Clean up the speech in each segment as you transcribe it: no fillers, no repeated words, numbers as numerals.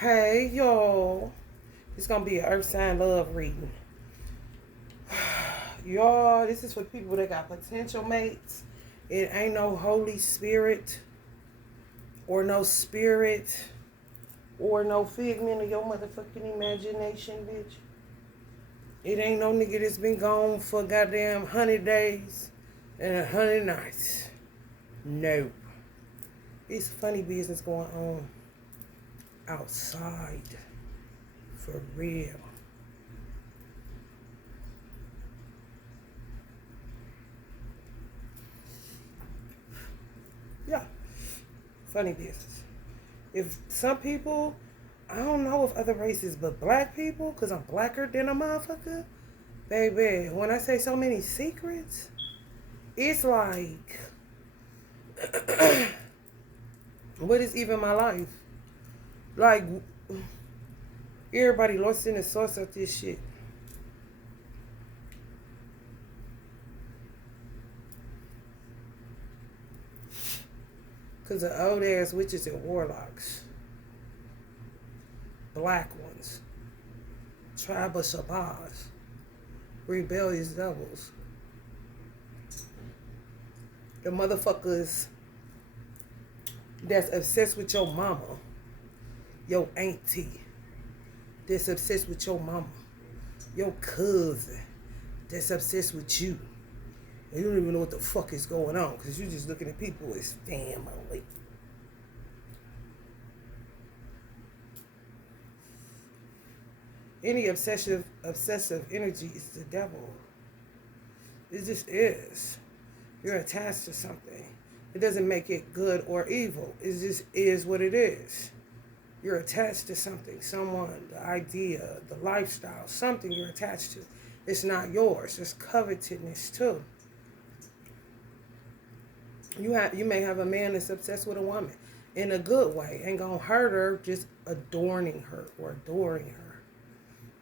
Hey, y'all. It's going to be an Earth Sign Love reading. Y'all, this is for people that got potential mates. It ain't no Holy Spirit or no spirit or no figment of your motherfucking imagination, bitch. It ain't no nigga that's been gone for goddamn 100 days and 100 nights. No. It's funny business going on outside. For real. Yeah. Funny business. If some people, I don't know if other races, but black people, because I'm blacker than a motherfucker, baby, when I say so many secrets, it's like, what is even my life? Like, everybody lost in the source of this shit. Because of old ass witches and warlocks, black ones, tribe of Shabazz, rebellious devils, the motherfuckers that's obsessed with your mama, your auntie, that's obsessed with your mama, your cousin, that's obsessed with you. And you don't even know what the fuck is going on because you're just looking at people as family. Any obsessive energy is the devil. It just is. You're attached to something. It doesn't make it good or evil. It just is what it is. You're attached to something, someone, the idea, the lifestyle, something you're attached to. It's not yours. It's covetousness too. You may have a man that's obsessed with a woman in a good way. Ain't gonna hurt her, just adorning her or adoring her.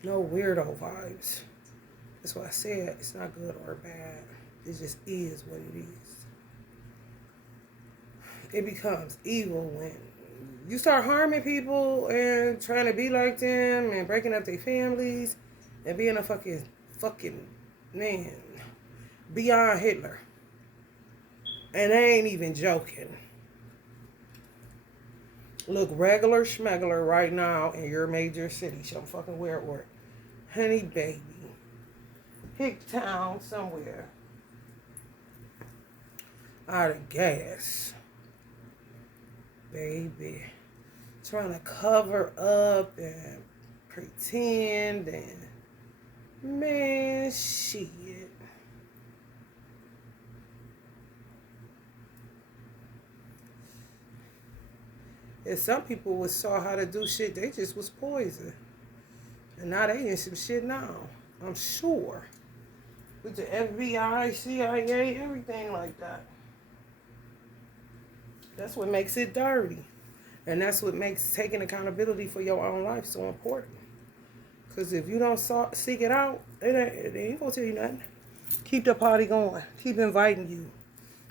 No weirdo vibes. That's why I said it's not good or bad. It just is what it is. It becomes evil when you start harming people and trying to be like them and breaking up their families and being a fucking man beyond Hitler. And I ain't even joking. Look regular schmegular right now in your major city. Some fucking where it work. Honey baby. Hicktown somewhere. Out of gas. Baby. Trying to cover up and pretend and man shit. And some people was saw how to do shit, they just was poison. And now they in some shit now. I'm sure. With the FBI, CIA, everything like that. That's what makes it dirty. And that's what makes taking accountability for your own life so important. Because if you don't seek it out, they ain't going to tell you nothing. Keep the party going. Keep inviting you.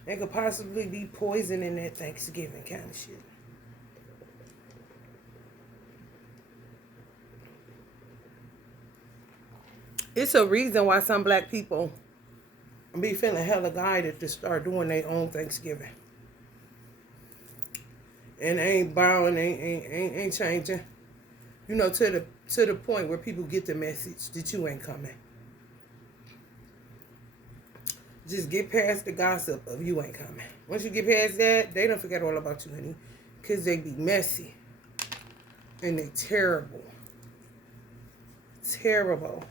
They could possibly be poisoning that Thanksgiving kind of shit. It's a reason why some black people be feeling hella guided to start doing their own Thanksgiving. And ain't bowing, ain't changing. You know, to the point where people get the message that you ain't coming. Just get past the gossip of you ain't coming. Once you get past that, they don't forget all about you, honey. Because they be messy. And they terrible. Terrible.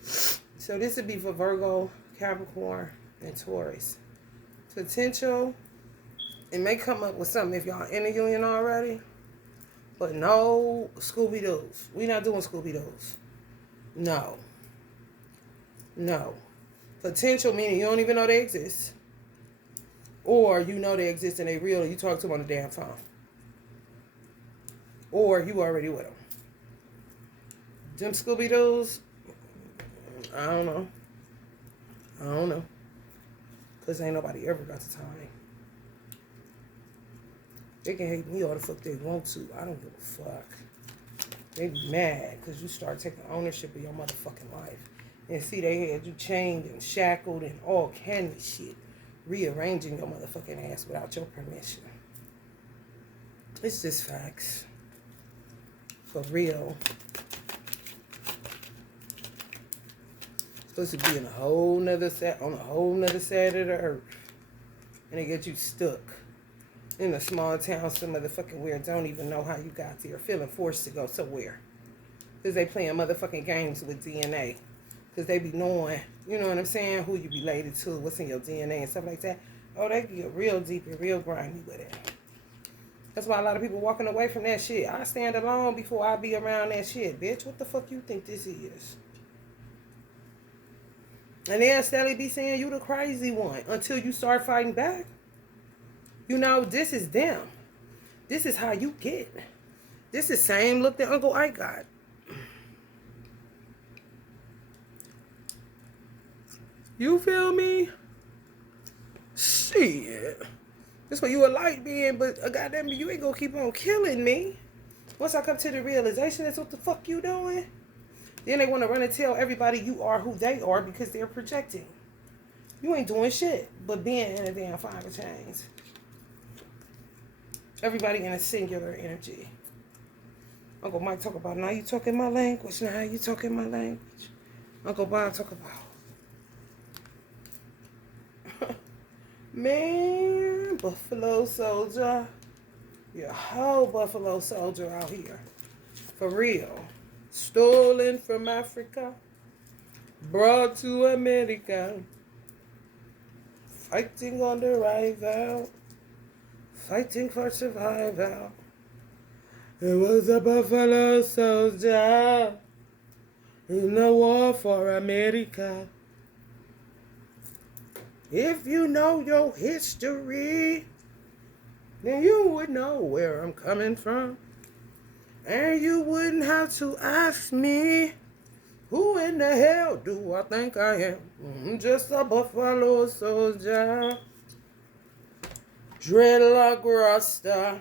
So this would be for Virgo, Capricorn, and Taurus. Potential. It may come up with something if y'all in a union already. But no Scooby-Doos. We not doing Scooby-Doos. No. No. Potential meaning you don't even know they exist. Or you know they exist and they real and you talk to them on the damn phone. Or you already with them. Them Scooby-Doos, I don't know. I don't know. Because ain't nobody ever got the time. They can hate me all the fuck they want to. I don't give a fuck. They be mad because you start taking ownership of your motherfucking life. And see, they had you chained and shackled and all kind of shit. Rearranging your motherfucking ass without your permission. It's just facts. For real. Supposed to be in a whole nother on a whole nother side of the earth. And they get you stuck in a small town, some motherfucking where don't even know how you got there, feeling forced to go somewhere. Because they playing motherfucking games with DNA. Because they be knowing, you know what I'm saying, who you related to, what's in your DNA and stuff like that. Oh, they get real deep and real grimy with it. That's why a lot of people walking away from that shit. I stand alone before I be around that shit. Bitch, what the fuck you think this is? And they'll steadily be saying you the crazy one until you start fighting back. You know, this is them. This is how you get. This is the same look that Uncle Ike got. You feel me? Shit. That's what you a light being, but goddamn you ain't gonna keep on killing me. Once I come to the realization that's what the fuck you doing, then they want to run and tell everybody you are who they are because they're projecting. You ain't doing shit but being in a damn fire chains. Everybody in a singular energy. Uncle Mike talk about, now you talking my language, now you talking my language. Uncle Bob talk about, man, Buffalo Soldier. You're a whole Buffalo Soldier out here. For real. Stolen from Africa. Brought to America. Fighting on the rival. Fighting for survival. It was a Buffalo Soldier in the war for America. If you know your history, then you would know where I'm coming from. And you wouldn't have to ask me, who in the hell do I think I am? I'm just a Buffalo Soldier. Dreadlock Rasta.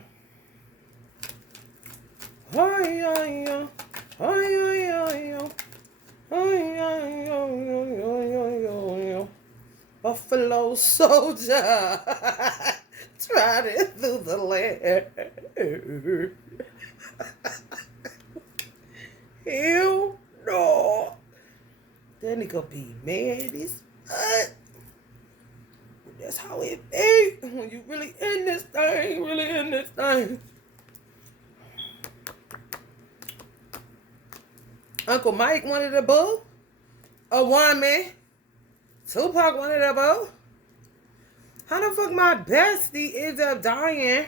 Buffalo Soldier. Trotting through the land. Hell no. That nigga be mad as fuck. That's how it be when you really in this thing, Uncle Mike wanted a boo, a woman. Tupac wanted a boo. How the fuck my bestie ends up dying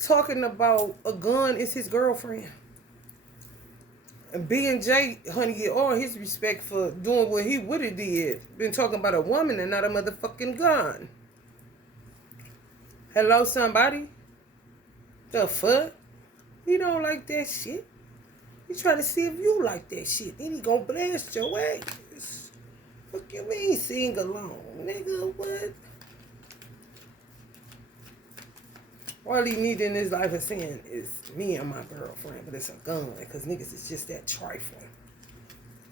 talking about a gun is his girlfriend? And B&J, honey, get all his respect for doing what he would have did. Been talking about a woman and not a motherfucking gun. Hello, somebody? The fuck? He don't like that shit. He try to see if you like that shit. Then he gonna blast your ass. Fuck you mean sing along, nigga? What? All he need in his life is saying is me and my girlfriend, but it's a gun, because niggas is just that trifling.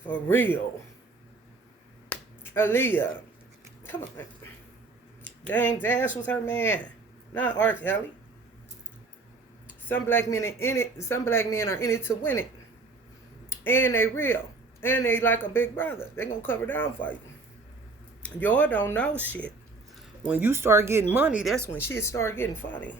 For real. Aaliyah. Come on. Dame Dash was her man, not R. Kelly. Some black men are in it. Some black men are in it to win it. And they real. And they like a big brother. They gonna cover down for you. Y'all don't know shit. When you start getting money, that's when shit start getting funny.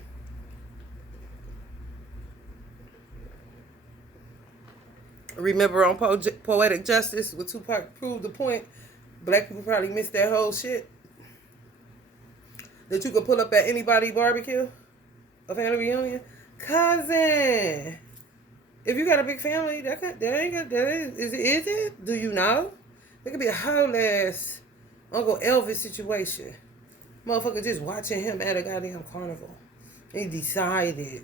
Remember on Poetic Justice, with Tupac proved the point, black people probably missed that whole shit. That you could pull up at anybody barbecue, a family reunion. Cousin, if you got a big family, is it? Do you know? It could be a whole ass Uncle Elvis situation. Motherfucker just watching him at a goddamn carnival. He decided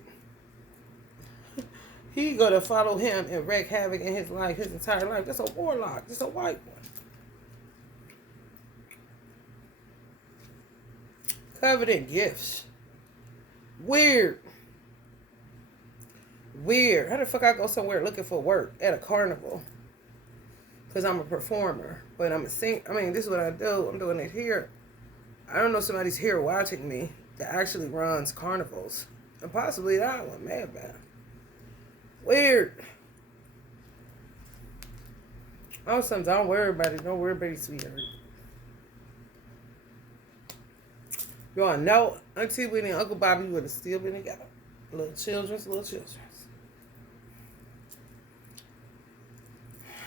he gonna follow him and wreak havoc in his life, his entire life. That's a warlock. That's a white one. Covered in gifts. Weird. Weird. How the fuck I go somewhere looking for work at a carnival? Because I'm a performer. But I'm a sing. I mean, this is what I do. I'm doing it here. I don't know somebody's here watching me that actually runs carnivals. And possibly that one. Mad bad. Weird. Also, don't worry about it. Don't worry about it, sweetheart. Y'all know Auntie Whitney and Uncle Bobby would have still been together. Little children's.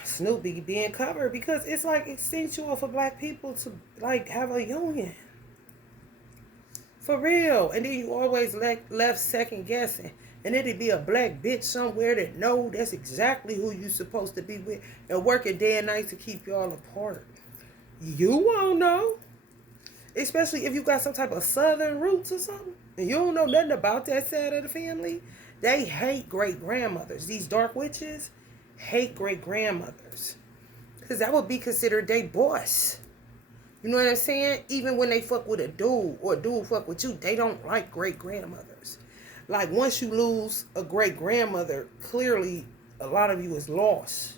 Snoopy being covered because it's like instinctual for black people to like have a union. For real. And then you always left second guessing. And it'd be a black bitch somewhere that know that's exactly who you supposed to be with and working day and night to keep y'all apart. You won't know. Especially if you got some type of southern roots or something. And you don't know nothing about that side of the family. They hate great-grandmothers. These dark witches hate great-grandmothers. Because that would be considered their boss. You know what I'm saying? Even when they fuck with a dude or a dude fuck with you, they don't like great-grandmothers. Like, once you lose a great-grandmother, clearly a lot of you is lost.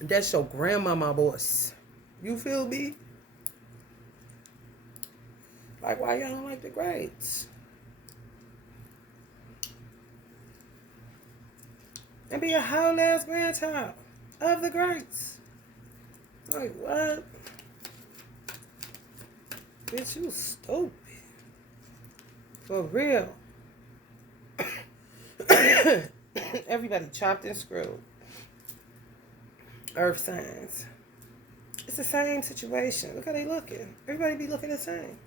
That's your grandmama boss. You feel me? Like, why y'all don't like the greats? And be a whole ass grandchild of the greats. Like, what? Bitch, you stupid. For real. Everybody chopped and screwed. Earth signs. It's the same situation. Look how they looking. Everybody be looking the same.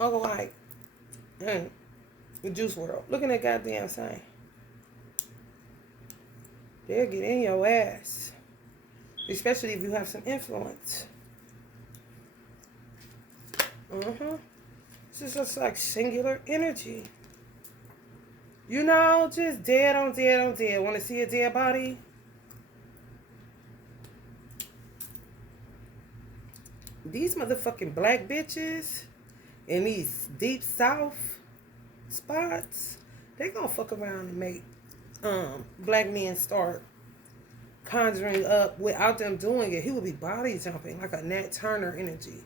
Uncle White. The Juice World. Look at that goddamn sign. They'll get in your ass. Especially if you have some influence. This is just like singular energy. You know, just dead on dead on dead. Want to see a dead body? These motherfucking black bitches in these deep south spots, they gonna fuck around and make black men start conjuring up without them doing it. He would be body jumping like a Nat Turner energy.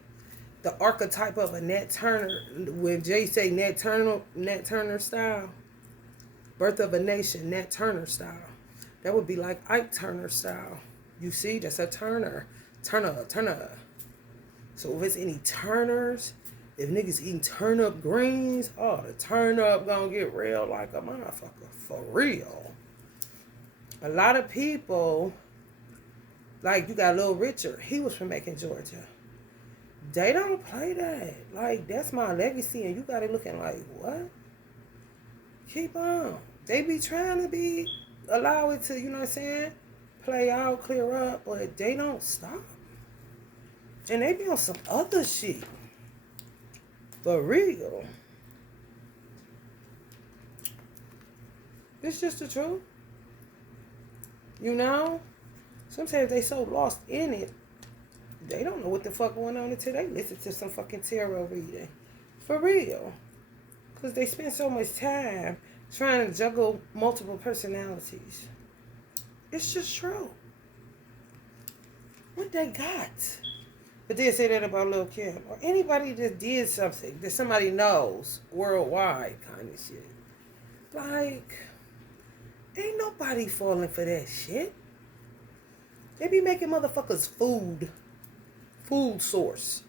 The archetype of a Nat Turner, when Jay say Nat Turner style, Birth of a Nation, Nat Turner style. That would be like Ike Turner style. You see, that's a Turner. Turner. So if it's any Turners, if niggas eating turnip greens, oh, the turnip gonna get real like a motherfucker. For real. A lot of people, like you got Little Richard, he was from Macon, Georgia. They don't play that. Like, that's my legacy, and you got it looking like, what? Keep on. They be trying to allow it to, you know what I'm saying, play out, clear up, but they don't stop. And they be on some other shit. For real. It's just the truth. You know? Sometimes they so lost in it, they don't know what the fuck going on until they listen to some fucking tarot reading. For real. Because they spend so much time trying to juggle multiple personalities. It's just true. What they got. But they say that about Lil' Kim. Or anybody that did something that somebody knows worldwide kind of shit. Like, ain't nobody falling for that shit. They be making motherfuckers food source.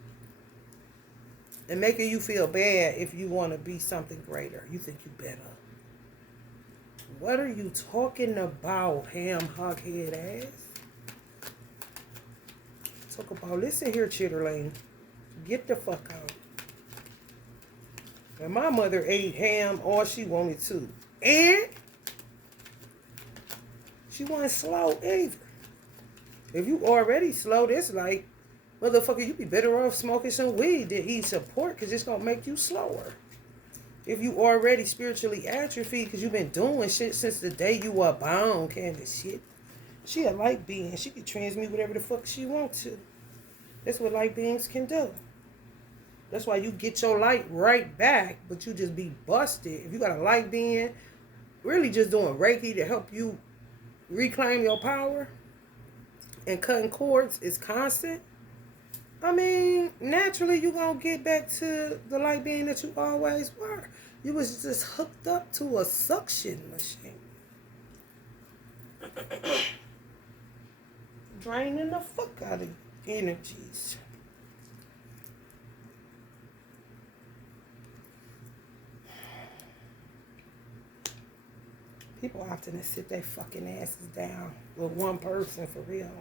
And making you feel bad if you want to be something greater. You think you better. What are you talking about, ham hoghead ass? Talk about, listen here, Chitterlane. Get the fuck out. And my mother ate ham all she wanted to. And she wasn't slow either. If you already slow, that's like, motherfucker, you be better off smoking some weed than eating some pork because it's going to make you slower. If you already spiritually atrophied because you've been doing shit since the day you were born, kind of shit. She a light being. She can transmute whatever the fuck she wants to. That's what light beings can do. That's why you get your light right back, but you just be busted. If you got a light being, really just doing Reiki to help you reclaim your power and cutting cords is constant. I mean, naturally you gonna get back to the light being that you always were. You was just hooked up to a suction machine. Draining the fuck out of energies. People often sit their fucking asses down with one person for real.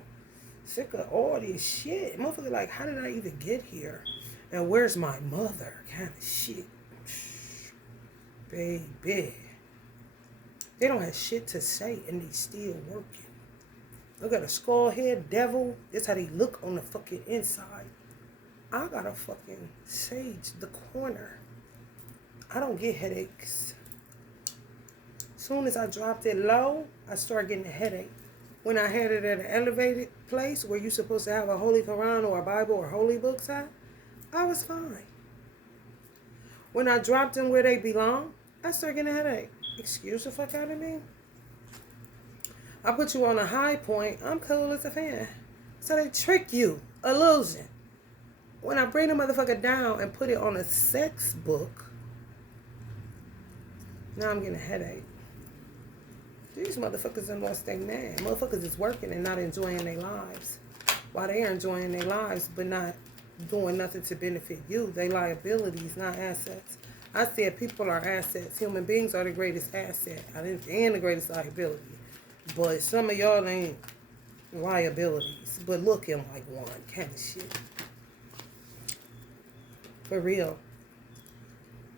Sick of all this shit. Motherfucker like, how did I even get here? And where's my mother? Kind of shit. Baby. They don't have shit to say and they still working. Look at a skull head devil. That's how they look on the fucking inside. I got a fucking sage the corner. I don't get headaches. Soon as I dropped it low, I started getting a headache. When I had it at an elevated place where you're supposed to have a Holy Quran or a Bible or holy books at, I was fine. When I dropped them where they belong, I started getting a headache. Excuse the fuck out of me. I put you on a high point, I'm cool as a fan. So they trick you. Illusion. When I bring the motherfucker down and put it on a sex book, now I'm getting a headache. These motherfuckers done lost their man. Motherfuckers is working and not enjoying their lives. While they are enjoying their lives, but not doing nothing to benefit you. They liabilities, not assets. I said people are assets. Human beings are the greatest asset. And the greatest liability. But some of y'all ain't liabilities. But looking like one kind of shit. For real.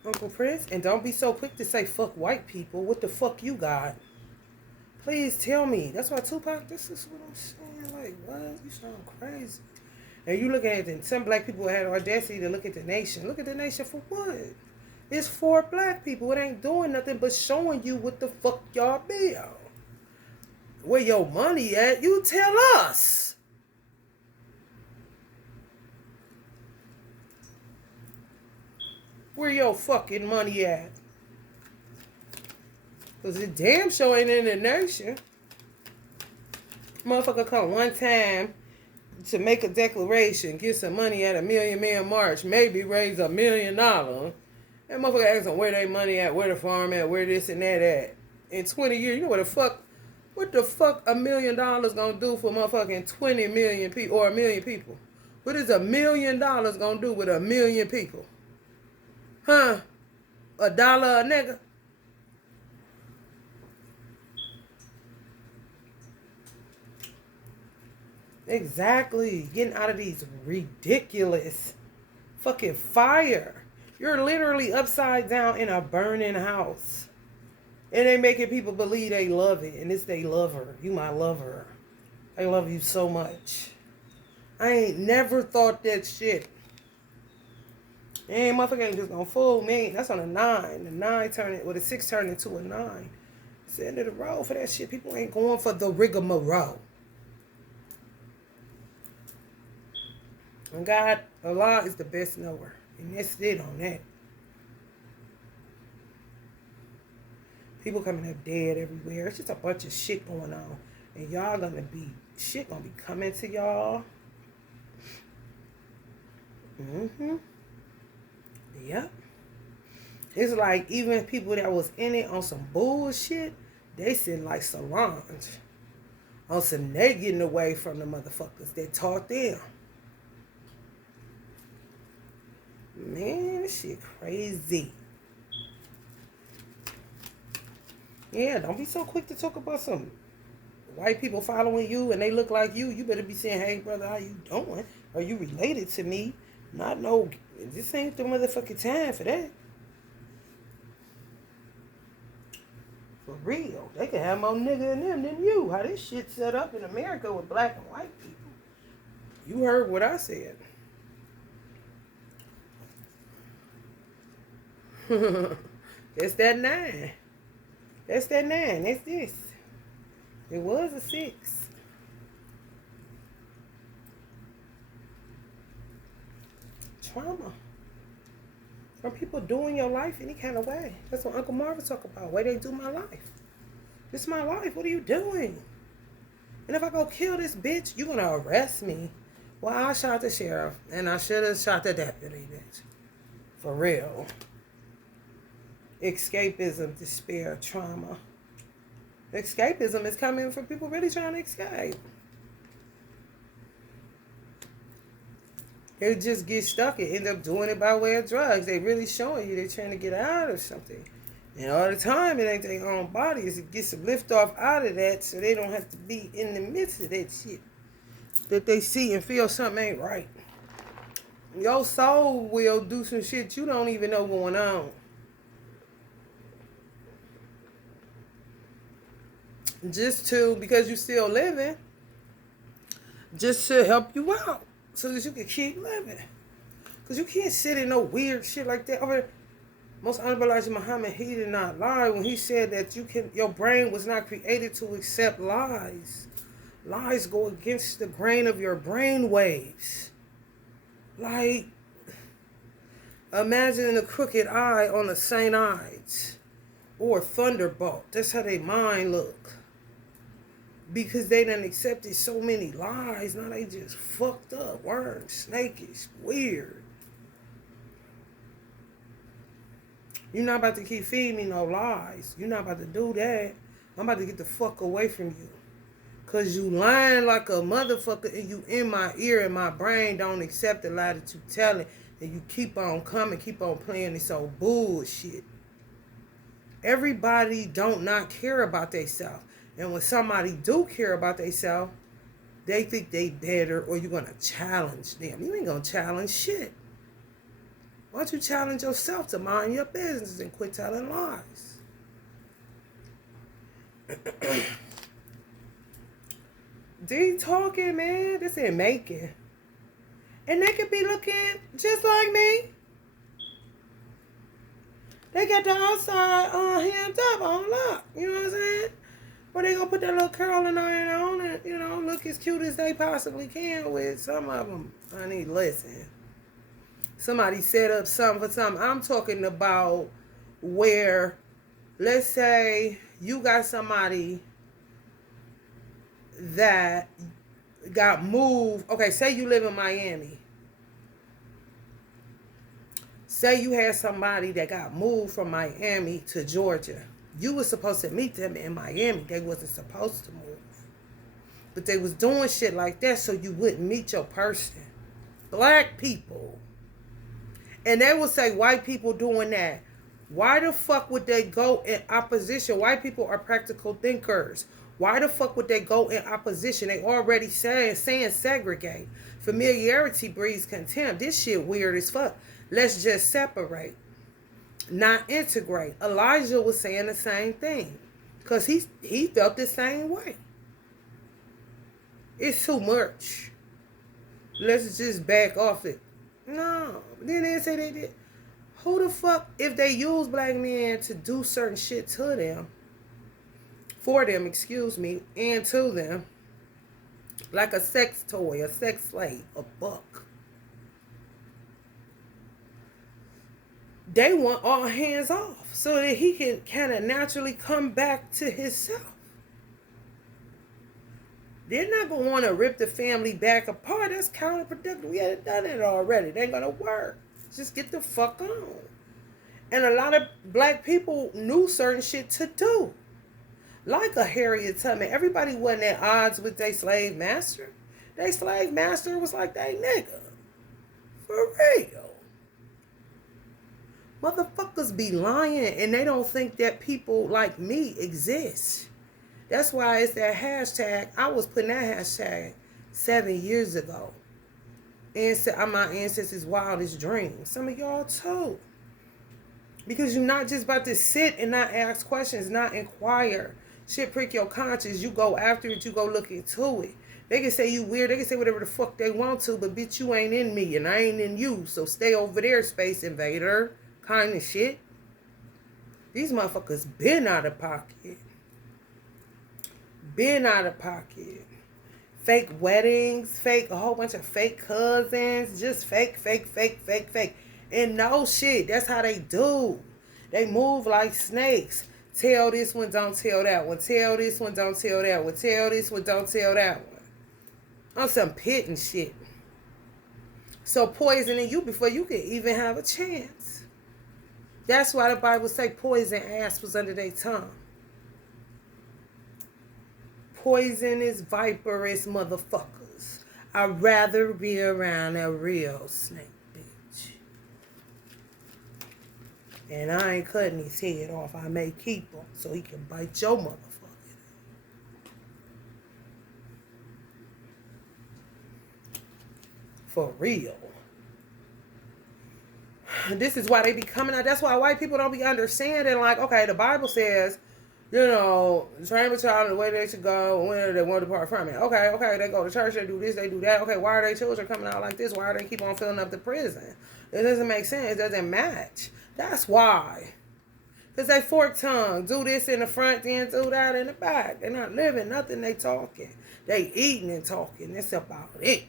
Uncle Prince, and don't be so quick to say fuck white people. What the fuck you got? Please tell me. That's why Tupac, this is what I'm saying. Like, what? You sound crazy. And you looking at it, some black people had audacity to look at the nation. Look at the nation for what? It's for black people. It ain't doing nothing but showing you what the fuck y'all be on. Where your money at? You tell us. Where your fucking money at? Because it damn sure ain't in the nation. Motherfucker come one time to make a declaration, get some money at a Million Man March, maybe raise $1 million. That motherfucker asks them where they money at, where the farm at, where this and that at. In 20 years, you know what the fuck $1 million gonna do for motherfucking 20 million people or 1 million people? What is $1 million gonna do with 1 million people? Huh? $1 a nigga? Exactly. Getting out of these ridiculous fucking fire. You're literally upside down in a burning house. And they making people believe they love it. And it's they lover. You my lover. I love you so much. I ain't never thought that shit. And motherfucker ain't just gonna fool me. That's on a 9. The 9 turning, or the 6 turning into a 9. It's the end of the road for that shit. People ain't going for the rigmarole. And God, Allah is the best knower. And that's it on that. People coming up dead everywhere. It's just a bunch of shit going on. And y'all shit gonna be coming to y'all. Yep. It's like even people that was in it on some bullshit, they sitting like Solange. On some they getting away from the motherfuckers that taught them. Man, this shit crazy. Yeah, don't be so quick to talk about some white people following you and they look like you. You better be saying, hey, brother, how you doing? Are you related to me? Not no, this ain't the motherfucking time for that. For real. They can have more nigga in them than you. How this shit set up in America with black and white people. You heard what I said. That's that 9. That's that 9. That's this. It was a 6. Trauma. from people doing your life any kind of way. That's what Uncle Marvin talk about. Way they do my life. This is my life. What are you doing? And if I go kill this bitch, you gonna arrest me. Well, I shot the sheriff, and I should have shot the deputy, bitch. For real. Escapism, despair, trauma. Escapism is coming from people really trying to escape. They just get stuck and end up doing it by way of drugs. They really showing you they're trying to get out of something. And all the time, it ain't their own body. It gets some lift off out of that so they don't have to be in the midst of that shit. That they see and feel something ain't right. Your soul will do some shit you don't even know going on. Just to, because you still living, just to help you out. So that you can keep living. Because you can't sit in no weird shit like that. Most Honorable Elijah Muhammad, he did not lie when he said that your brain was not created to accept lies. Lies go against the grain of your brain waves. Like, imagine a crooked eye on a St. Ides or a thunderbolt. That's how their mind look. Because they done accepted so many lies, now they just fucked up, worm, snakish, weird. You're not about to keep feeding me no lies. You're not about to do that. I'm about to get the fuck away from you. Because you lying like a motherfucker and you in my ear and my brain don't accept the lie that you telling. And you keep on coming, keep on playing this old bullshit. Everybody don't not care about themselves. And when somebody do care about themselves, they think they better or you're going to challenge them. You ain't going to challenge shit. Why don't you challenge yourself to mind your business and quit telling lies? They talking, man. This ain't making. And they could be looking just like me. They got the outside hemmed up on lock. You know what I'm saying? Or they gonna put that little curling iron on and, you know, look as cute as they possibly can with. Some of them, honey, listen. Somebody set up something for something. I'm talking about where, let's say you got somebody that got moved. Okay, say you live in Miami. Say you had somebody that got moved from Miami to Georgia. You were supposed to meet them in Miami. They wasn't supposed to move. But they was doing shit like that so you wouldn't meet your person. Black people. And they will say white people doing that. Why the fuck would they go in opposition? White people are practical thinkers. Why the fuck would they go in opposition? They already saying segregate. Familiarity breeds contempt. This shit weird as fuck. Let's just separate. Not integrate. Elijah was saying the same thing. Because he felt the same way. It's too much. Let's just back off it. No. Then they say they did. Who the fuck, if they use black men to do certain shit to them, for them, excuse me, and to them, like a sex toy, a sex slave, a buck, they want all hands off so that he can kind of naturally come back to himself. They're not going to want to rip the family back apart. That's counterproductive. We had done it already. They ain't going to work. Just get the fuck on. And a lot of black people knew certain shit to do. Like a Harriet Tubman. Everybody wasn't at odds with their slave master. Their slave master was like they nigga. For real. Motherfuckers be lying and they don't think that people like me exist. That's why it's that hashtag. I was putting that hashtag 7 years ago. My ancestors' wildest dreams. Some of y'all too. Because you're not just about to sit and not ask questions, not inquire. Shit prick your conscience. You go after it. You go look into it. They can say you weird. They can say whatever the fuck they want to. But bitch, you ain't in me and I ain't in you. So stay over there, space invader. Kind of shit. These motherfuckers been out of pocket. Been out of pocket. Fake weddings. A whole bunch of fake cousins. Just fake. And no shit, that's how they do. They move like snakes. Tell this one, don't tell that one. Tell this one, don't tell that one. Tell this one, don't tell that one. On some pit and shit. So poisoning you before you can even have a chance. That's why the Bible say poison ass under their tongue. Poisonous, viperous motherfuckers. I'd rather be around a real snake, bitch. And I ain't cutting his head off. I may keep him so he can bite your motherfucker. For real. This is why they be coming out. That's why white people don't be understanding. Like, okay, the Bible says, you know, train a child in the way they should go, when they want to depart from it. Okay, they go to church, they do this, they do that. Okay, why are their children coming out like this? Why are they keep on filling up the prison? It doesn't make sense. It doesn't match. That's why. Because they fork tongue. Do this in the front, then do that in the back. They're not living nothing, they talking. They eating and talking. That's about it.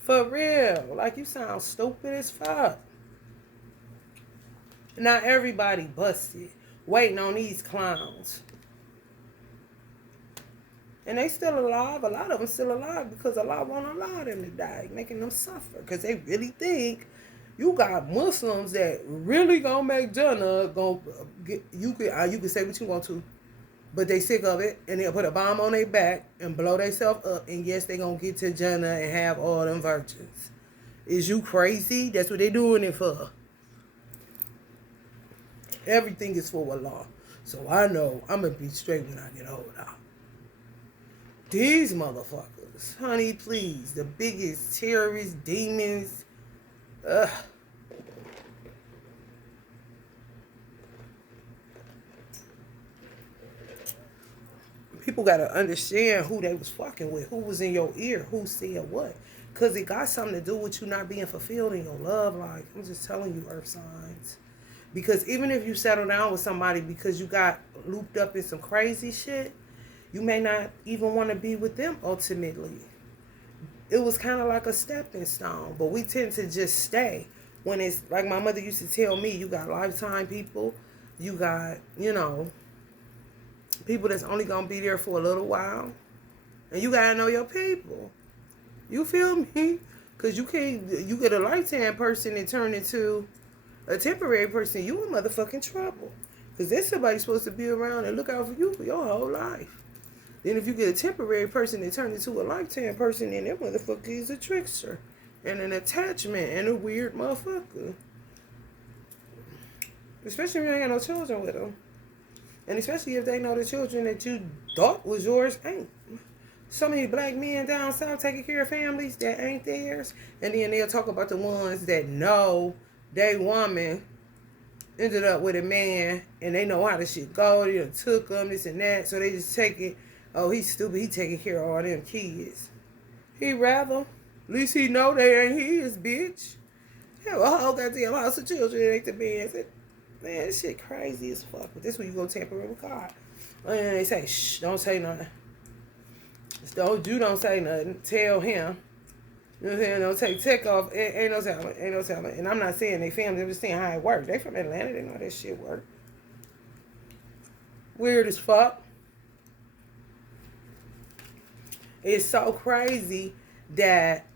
For real. Like, you sound stupid as fuck. Not everybody busted. Waiting on these clowns. And they still alive. A lot of them still alive because Allah won't allow them to die, making them suffer. Because they really think you got Muslims that really gonna make Jannah. You can say what you want to, but they sick of it, and they'll put a bomb on their back and blow themselves up. And yes, they gonna get to Jannah and have all them virgins. Is you crazy? That's what they doing it for. Everything is for Allah. So I know I'm going to be straight when I get older. These motherfuckers, honey, please. The biggest terrorists, demons. Ugh. People got to understand who they was fucking with. Who was in your ear. Who said what. Because it got something to do with you not being fulfilled in your love life. I'm just telling you, earth signs. Because even if you settle down with somebody because you got looped up in some crazy shit, you may not even want to be with them ultimately. It was kind of like a stepping stone, but we tend to just stay. When it's like my mother used to tell me, you got lifetime people, you got, people that's only going to be there for a little while, and you got to know your people. You feel me? Because you get a lifetime person and turn into a temporary person, you in motherfucking trouble. Because there's somebody supposed to be around and look out for you for your whole life. Then if you get a temporary person and turn into a lifetime person, then that motherfucker is a trickster. And an attachment and a weird motherfucker. Especially if you ain't got no children with them. And especially if they know the children that you thought was yours ain't. So many black men down south taking care of families that ain't theirs. And then they'll talk about the ones that know they woman ended up with a man and they know how the shit go. They done took them, this and that. So they just take it. Oh, he's stupid. He taking care of all them kids. He rather. At least he know they ain't his, bitch. Have a whole goddamn house of children that ain't the man's. Man, this shit crazy as fuck. But this when you go tamper with God. And they say, shh, don't say nothing. Don't say nothing. Tell him. You know what I'm saying? Don't take off. Ain't no telling. And I'm not saying they family. I'm just saying how it works. They from Atlanta. They know how that shit work. Weird as fuck. It's so crazy that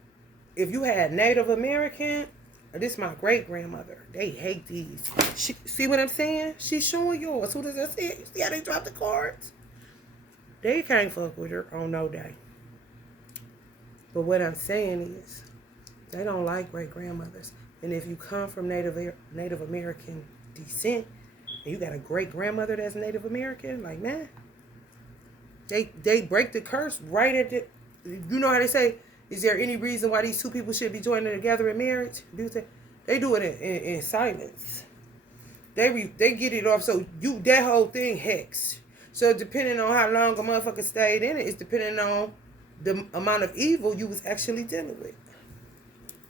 if you had Native American, this is my great-grandmother. They hate these. See what I'm saying? She's showing yours. Who does that say? You see how they drop the cards? They can't fuck with her on no day. But what I'm saying is, they don't like great-grandmothers. And if you come from Native American descent, and you got a great-grandmother that's Native American, like, man, they break the curse right at the, you know how they say, is there any reason why these two people should be joining together in marriage? They do it in silence. They get it off, so that whole thing hex. So depending on how long a motherfucker stayed in it, it's depending on the amount of evil you was actually dealing with.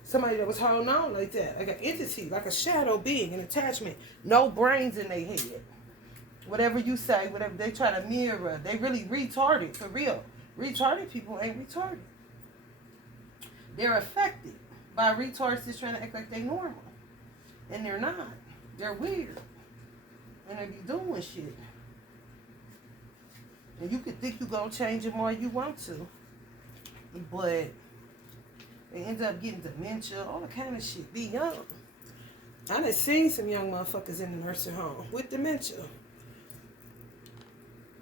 Somebody that was holding on like that, like an entity, like a shadow being, an attachment, no brains in their head. Whatever you say, whatever they try to mirror, they really retarded, for real. Retarded people ain't retarded. They're affected by retards that's trying to act like they normal. And they're not. They're weird. And they be doing shit. And you could think you gonna change them more you want to. But they end up getting dementia, all kind of shit. Be young. I done seen some young motherfuckers in the nursing home with dementia.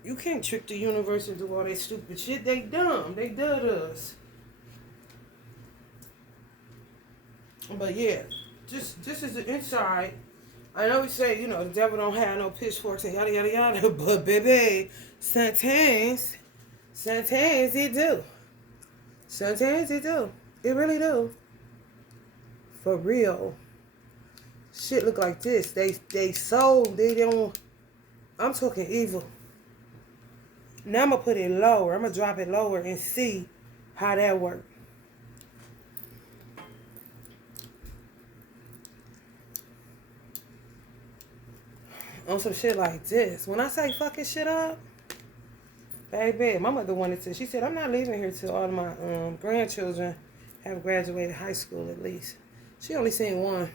You can't trick the universe and do all that stupid shit. They dumb. They dud us. But yeah, just is the inside. I know we say, you know, the devil don't have no pitchforks and yada yada yada, but baby, sometimes it do. Sometimes it do. It really do. For real. Shit look like this. They sold. They don't. I'm talking evil. Now I'm gonna put it lower. I'm gonna drop it lower and see how that works. On some shit like this. When I say fucking shit up, baby, my mother wanted to. She said, I'm not leaving here till all of my grandchildren have graduated high school at least. She only seen one.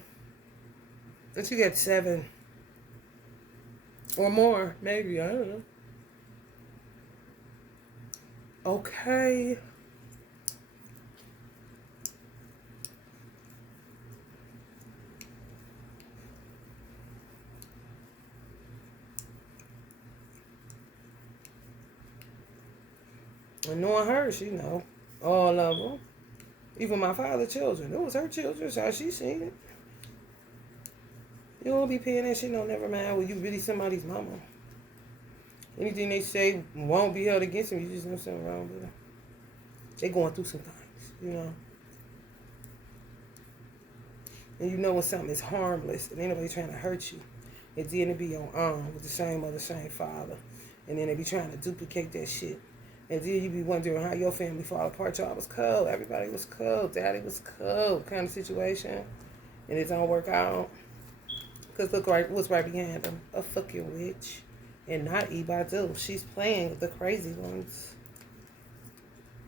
And she got 7. Or more, maybe. I don't know. Okay. And knowing her, she know all of them. Even my father's children. It was her children, so she seen it. You don't be paying that shit, no, never mind. Well, you really somebody's mama. Anything they say won't be held against them. You just know something wrong with them. They going through some things, you know. And you know when something is harmless and ain't nobody trying to hurt you. And then it be your with the same mother, same father. And then they be trying to duplicate that shit. And then you be wondering how your family fall apart. Y'all was cool. Everybody was cool. Daddy was cool. Kind of situation. And it don't work out. Because look what's right behind them. A fucking witch. And not Ibadu. She's playing with the crazy ones.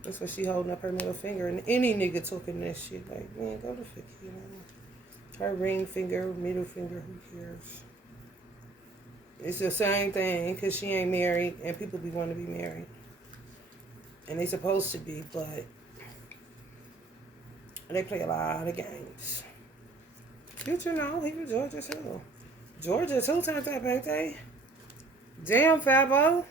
That's why she holding up her middle finger. And any nigga talking that shit. Like, man, go to fuck, you know. Her ring finger, middle finger, who cares? It's the same thing. Because she ain't married. And people be wanting to be married. And they supposed to be. But they play a lot of games. Future, no. He was Georgia, too. Georgia, 2 times that birthday. Damn, Fabo.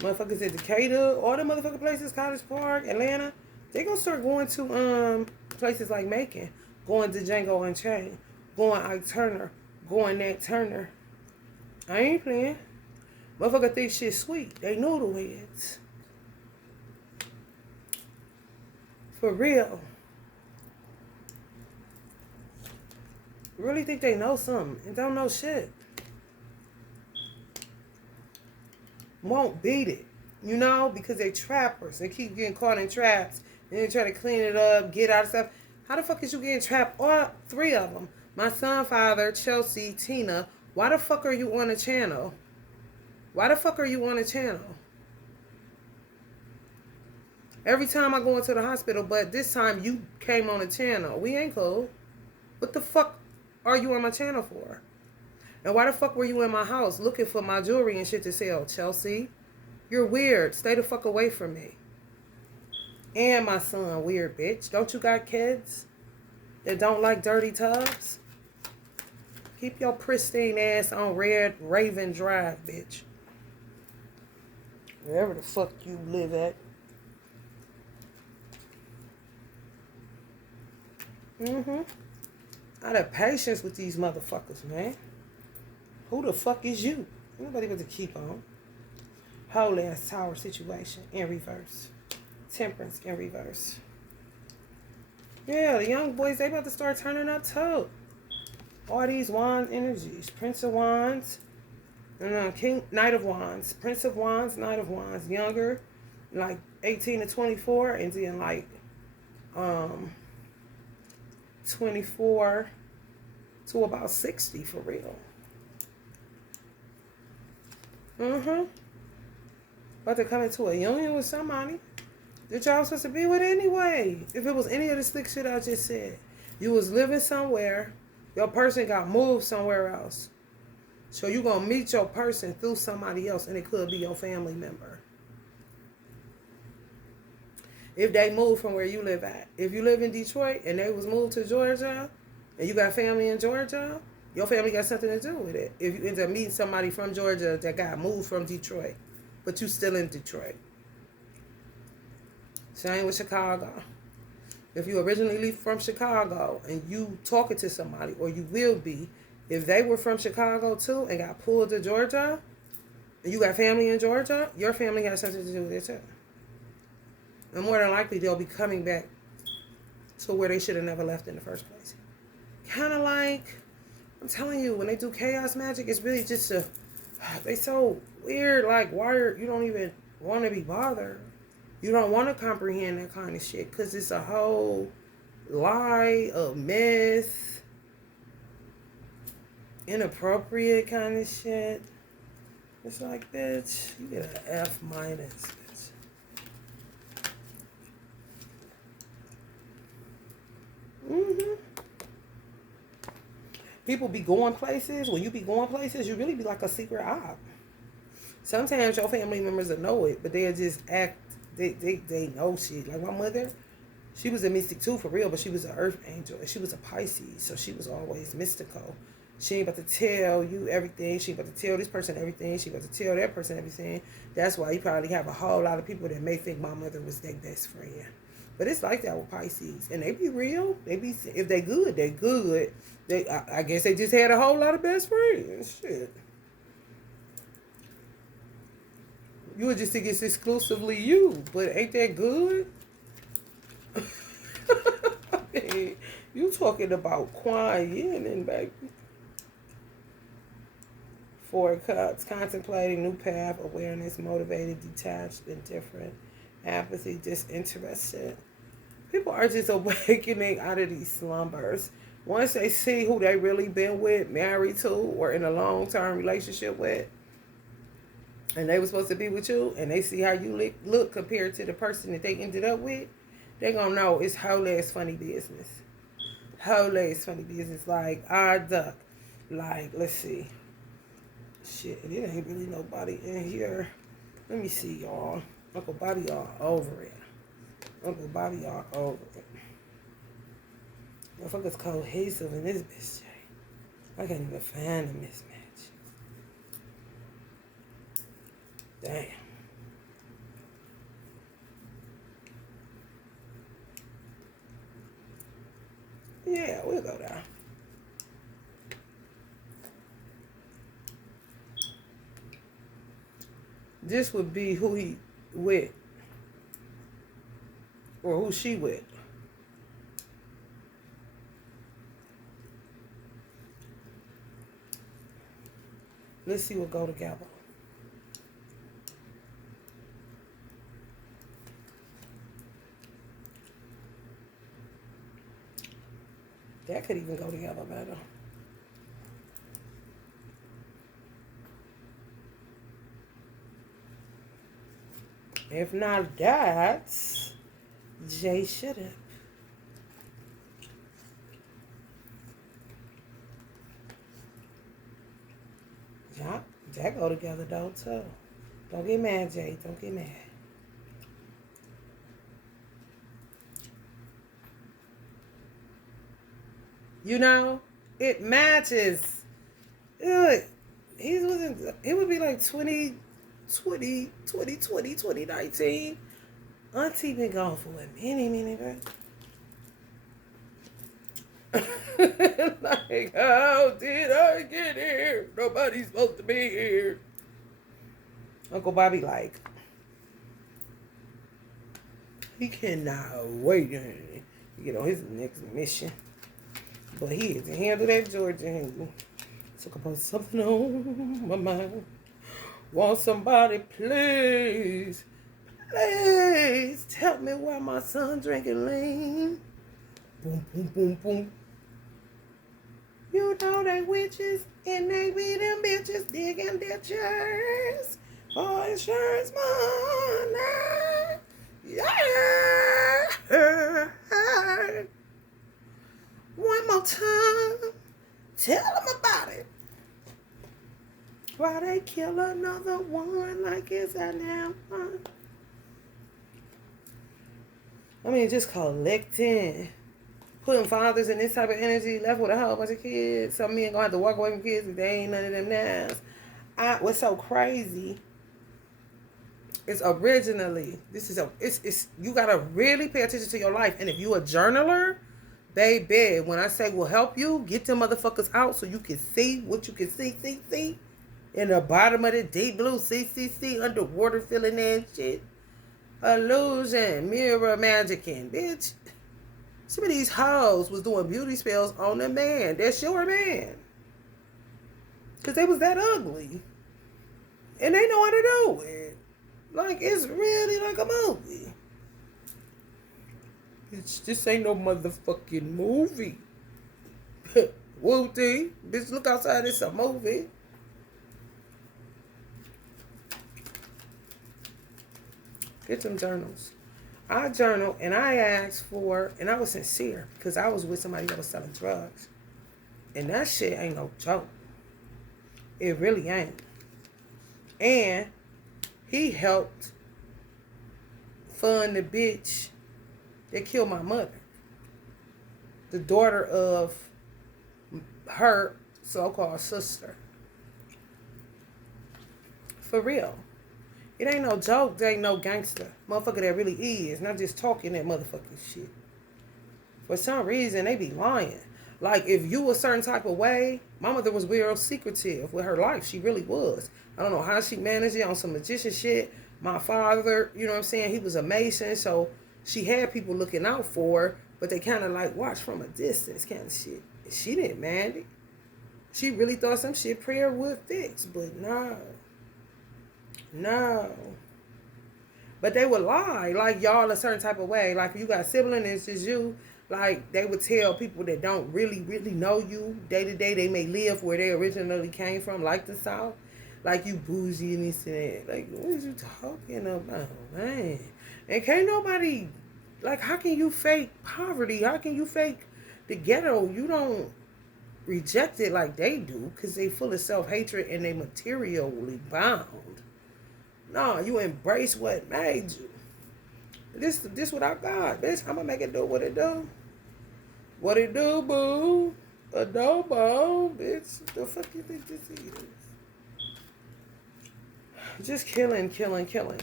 Motherfuckers at Decatur, all the motherfucking places, College Park, Atlanta, they gonna start going to places like Macon, going to Django Unchained, going Ike Turner, going Nat Turner. I ain't playing. Motherfucker think shit sweet. They noodle heads. For real. Really think they know something and don't know shit. Won't beat it. You know, because they trappers. They keep getting caught in traps. And they try to clean it up, get out of stuff. How the fuck is you getting trapped? All 3 of them. My son, father, Chelsea, Tina. Why the fuck are you on the channel? Why the fuck are you on the channel? Every time I go into the hospital, but this time you came on the channel. We ain't cool. What the fuck are you on my channel for? And why the fuck were you in my house looking for my jewelry and shit to sell, Chelsea? You're weird. Stay the fuck away from me. And my son, weird bitch. Don't you got kids that don't like dirty tubs? Keep your pristine ass on Red Raven Drive, bitch. Wherever the fuck you live at. I have patience with these motherfuckers, man. Who the fuck is you? Nobody but to keep on. Holy ass tower situation in reverse. Temperance in reverse. Yeah, the young boys, they about to start turning up too. All these wand energies. Prince of Wands. King, Knight of Wands. Prince of Wands, Knight of Wands. Younger, like 18 to 24. And then like 24 to about 60 for real. Mm-hmm. About to come into a union with somebody that y'all supposed to be with anyway. If it was any of the slick shit I just said. You was living somewhere. Your person got moved somewhere else. So you going to meet your person through somebody else, and it could be your family member. If they move from where you live at. If you live in Detroit and they was moved to Georgia and you got family in Georgia, your family got something to do with it. If you end up meeting somebody from Georgia that got moved from Detroit, but you still in Detroit. Same with Chicago. If you originally from Chicago and you talking to somebody, or you will be, if they were from Chicago too and got pulled to Georgia, and you got family in Georgia, your family has something to do with it too. And more than likely, they'll be coming back to where they should have never left in the first place. Kind of like, I'm telling you, when they do chaos magic, it's really just they so weird. Like, why you don't even want to be bothered. You don't want to comprehend that kind of shit because it's a whole lie, a mess, inappropriate kind of shit. It's like, bitch, you get an F minus, bitch. Mm-hmm. People be going places. When you be going places, you really be like a secret op. Sometimes your family members will know it, but they'll just act. They know shit. Like my mother, she was a mystic too, for real, but she was an earth angel. And she was a Pisces, so she was always mystical. She ain't about to tell you everything. She ain't about to tell this person everything. She about to tell that person everything. That's why you probably have a whole lot of people that may think my mother was their best friend. But it's like that with Pisces. And they be real. They be, if they good, they good. I guess they just had a whole lot of best friends. Shit. You would just think it's exclusively you, but ain't that good? I mean, you talking about Kuan Yin and baby. 4 Cups, contemplating new path, awareness, motivated, detached, indifferent, apathy, disinterested. People are just awakening out of these slumbers. Once they see who they really been with, married to, or in a long-term relationship with, and they were supposed to be with you, and they see how you look compared to the person that they ended up with, they gonna know it's whole ass funny business. Whole ass funny business. Like, I duck. Like, let's see. Shit, it ain't really nobody in here. Let me see, y'all. Uncle Bobby all over it. Uncle Bobby all over it. Motherfuckers cohesive in this bitch, Jay. I can't even find a mismatch. Damn. Yeah, we'll go down. This would be who he with. Or who she with. Let's see what go together. That could even go together better. If not that, Jay should have. Yeah, that go together though too. Don't get mad, Jay. Don't get mad. You know, it matches. Look, it would be like 2019. Auntie been gone for a minute, bro. Like, how did I get here? Nobody's supposed to be here. Uncle Bobby like, he cannot wait to get on his next mission. But he is to handle that Georgia handle. Talk about something on my mind. Want somebody, please tell me why my son drinking lean. Boom, boom, boom, boom. You know they witches. And they be them bitches digging ditches for insurance money. Yeah. One more time. Tell them about it. Why they kill another one like it's a damn one? I mean, just collecting. Putting fathers in this type of energy, left with a whole bunch of kids. Some men gonna have to walk away from kids if they ain't none of them now. What's so crazy is originally, it's you gotta really pay attention to your life. And if you a journaler, baby, when I say will help you, get them motherfuckers out so you can see what you can see. In the bottom of the deep blue, see, underwater feeling that shit. Illusion, mirror magicking, bitch. Some of these hoes was doing beauty spells on the man. That's your man. Because they was that ugly. And they know how to do it. Like, it's really like a movie. This ain't no motherfucking movie. Woo-dee. Bitch, look outside. It's a movie. Get them journals. I journal and I asked for, and I was sincere because I was with somebody that was selling drugs. And that shit ain't no joke. It really ain't. And he helped fund the bitch that killed my mother. The daughter of her so-called sister. For real. It ain't no joke. There ain't no gangster. Motherfucker that really is. Not just talking that motherfucking shit. For some reason, they be lying. Like, if you a certain type of way, my mother was real secretive with her life. She really was. I don't know how she managed it on some magician shit. My father, you know what I'm saying, he was a Mason, so she had people looking out for her, but they kind of like watched from a distance kind of shit. She didn't mind it. She really thought some shit prayer would fix, but no. No. But they would lie, like y'all a certain type of way. Like if you got siblings, it's just you. Like they would tell people that don't really know you day to day. They may live where they originally came from, like the South. Like you bougie and this and that. Like what are you talking about, man? And can't nobody, like how can you fake poverty? How can you fake the ghetto? You don't reject it like they do because they full of self-hatred and they materially bound. No, you embrace what made you. This what I got, bitch. I'm gonna make it do what it do. What it do, boo? Adobo, bitch. The fuck you think this is? Just killing.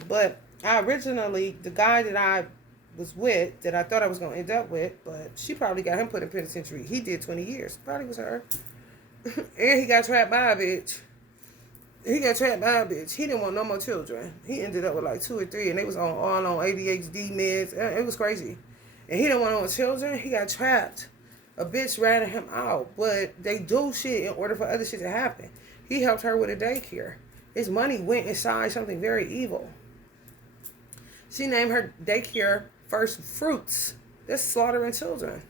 But I originally, the guy that I was with, that I thought I was gonna end up with, but she probably got him put in penitentiary. He did 20 years. Probably was her. And he got trapped by a bitch. He didn't want no more children. He ended up with like 2 or 3, and they was all on ADHD meds. It was crazy. And he didn't want no more children. He got trapped. A bitch ratted him out. But they do shit in order for other shit to happen. He helped her with a daycare. His money went inside something very evil. She named her daycare First Fruits. That's slaughtering children.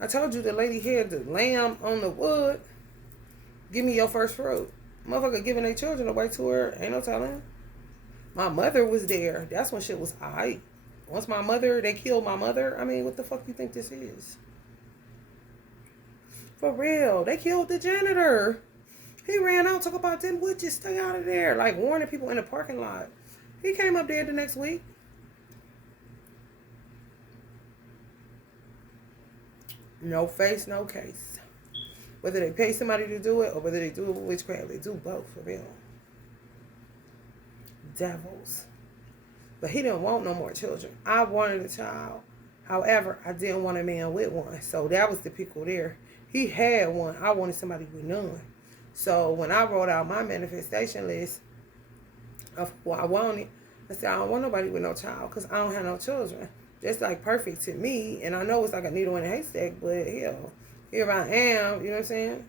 I told you the lady had the lamb on the wood. Give me your first fruit. Motherfucker giving their children away to her. Ain't no telling. My mother was there. That's when shit was aight. Once they killed my mother. I mean, what the fuck you think this is? For real. They killed the janitor. He ran out, talk about them witches, stay out of there. Like warning people in the parking lot. He came up there the next week. No face, no case. Whether they pay somebody to do it or whether they do it with witchcraft, they do both, for real. Devils. But he didn't want no more children. I wanted a child. However, I didn't want a man with one. So that was the pickle there. He had one. I wanted somebody with none. So when I wrote out my manifestation list of what I wanted, I said, I don't want nobody with no child because I don't have no children. That's like perfect to me. And I know it's like a needle in a haystack, but hell, here I am, you know what I'm saying?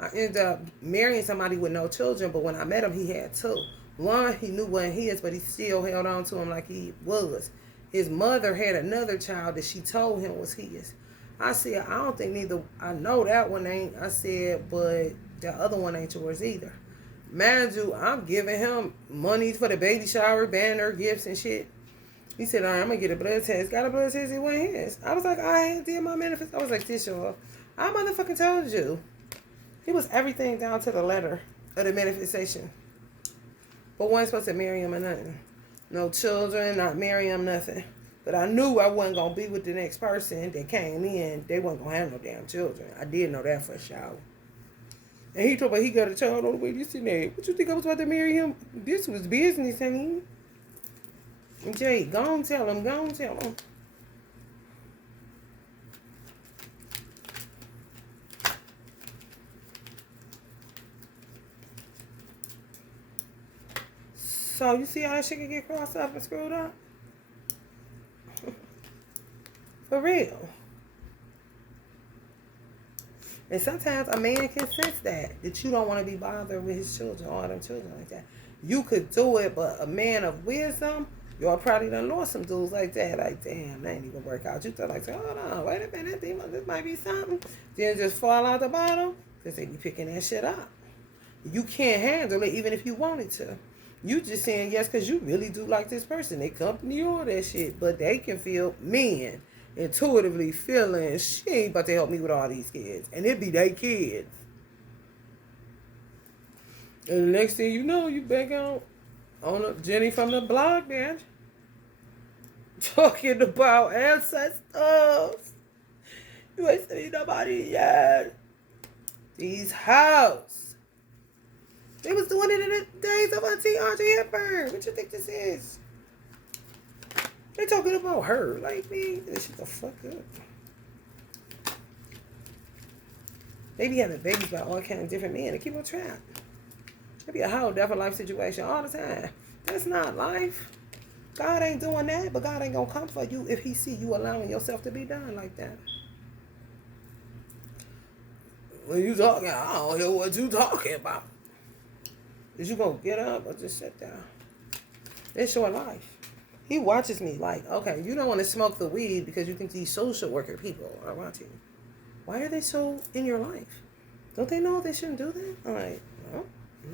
I ended up marrying somebody with no children, but when I met him, he had 2. One, he knew wasn't his, but he still held on to him like he was. His mother had another child that she told him was his. I said, I don't think neither. I know that one ain't. I said, but the other one ain't yours either. Mind you, I'm giving him money for the baby shower, banner, gifts, and shit. He said, all right, I'm going to get a blood test. Got a blood test, it wasn't his. I was like, I did my manifest. I was like, this, y'all. I motherfucking told you. He was everything down to the letter of the manifestation. But wasn't supposed to marry him or nothing. No children, not marry him, nothing. But I knew I wasn't going to be with the next person that came in. They wasn't going to have no damn children. I did know that for sure. And he told me he got a child on the way. This and that. What you think I was about to marry him? This was business, honey. Jay, go on tell him. Go on tell him. So you see how that shit can get crossed up and screwed up? For real. And sometimes a man can sense that you don't want to be bothered with his children, all them children like that. You could do it, but a man of wisdom, y'all probably done lost some dudes like that. Like, damn, that ain't even work out. You thought like, hold on, wait a minute, this might be something. Then just fall out the bottom because they be picking that shit up. You can't handle it even if you wanted to. You just saying yes because you really do like this person. They company all that shit, but they can feel men intuitively feeling she ain't about to help me with all these kids, and it be they kids. And the next thing you know, you back on Jenny from the blog, man, talking about ancestors. You ain't seen nobody yet. These hoes. They was doing it in the days of Auntie Audrey Hepburn. What you think this is? They talking about her. Like, me. This shit the fuck up. They be having babies by all kinds of different men to keep them trapped. It be a whole different life situation all the time. That's not life. God ain't doing that, but God ain't gonna come for you if he see you allowing yourself to be done like that. When you talking, I don't hear what you talking about. Is you gonna get up or just sit down? It's your life. He watches me like, okay, you don't want to smoke the weed because you think these social worker people are watching. Why are they so in your life? Don't they know they shouldn't do that? I'm like,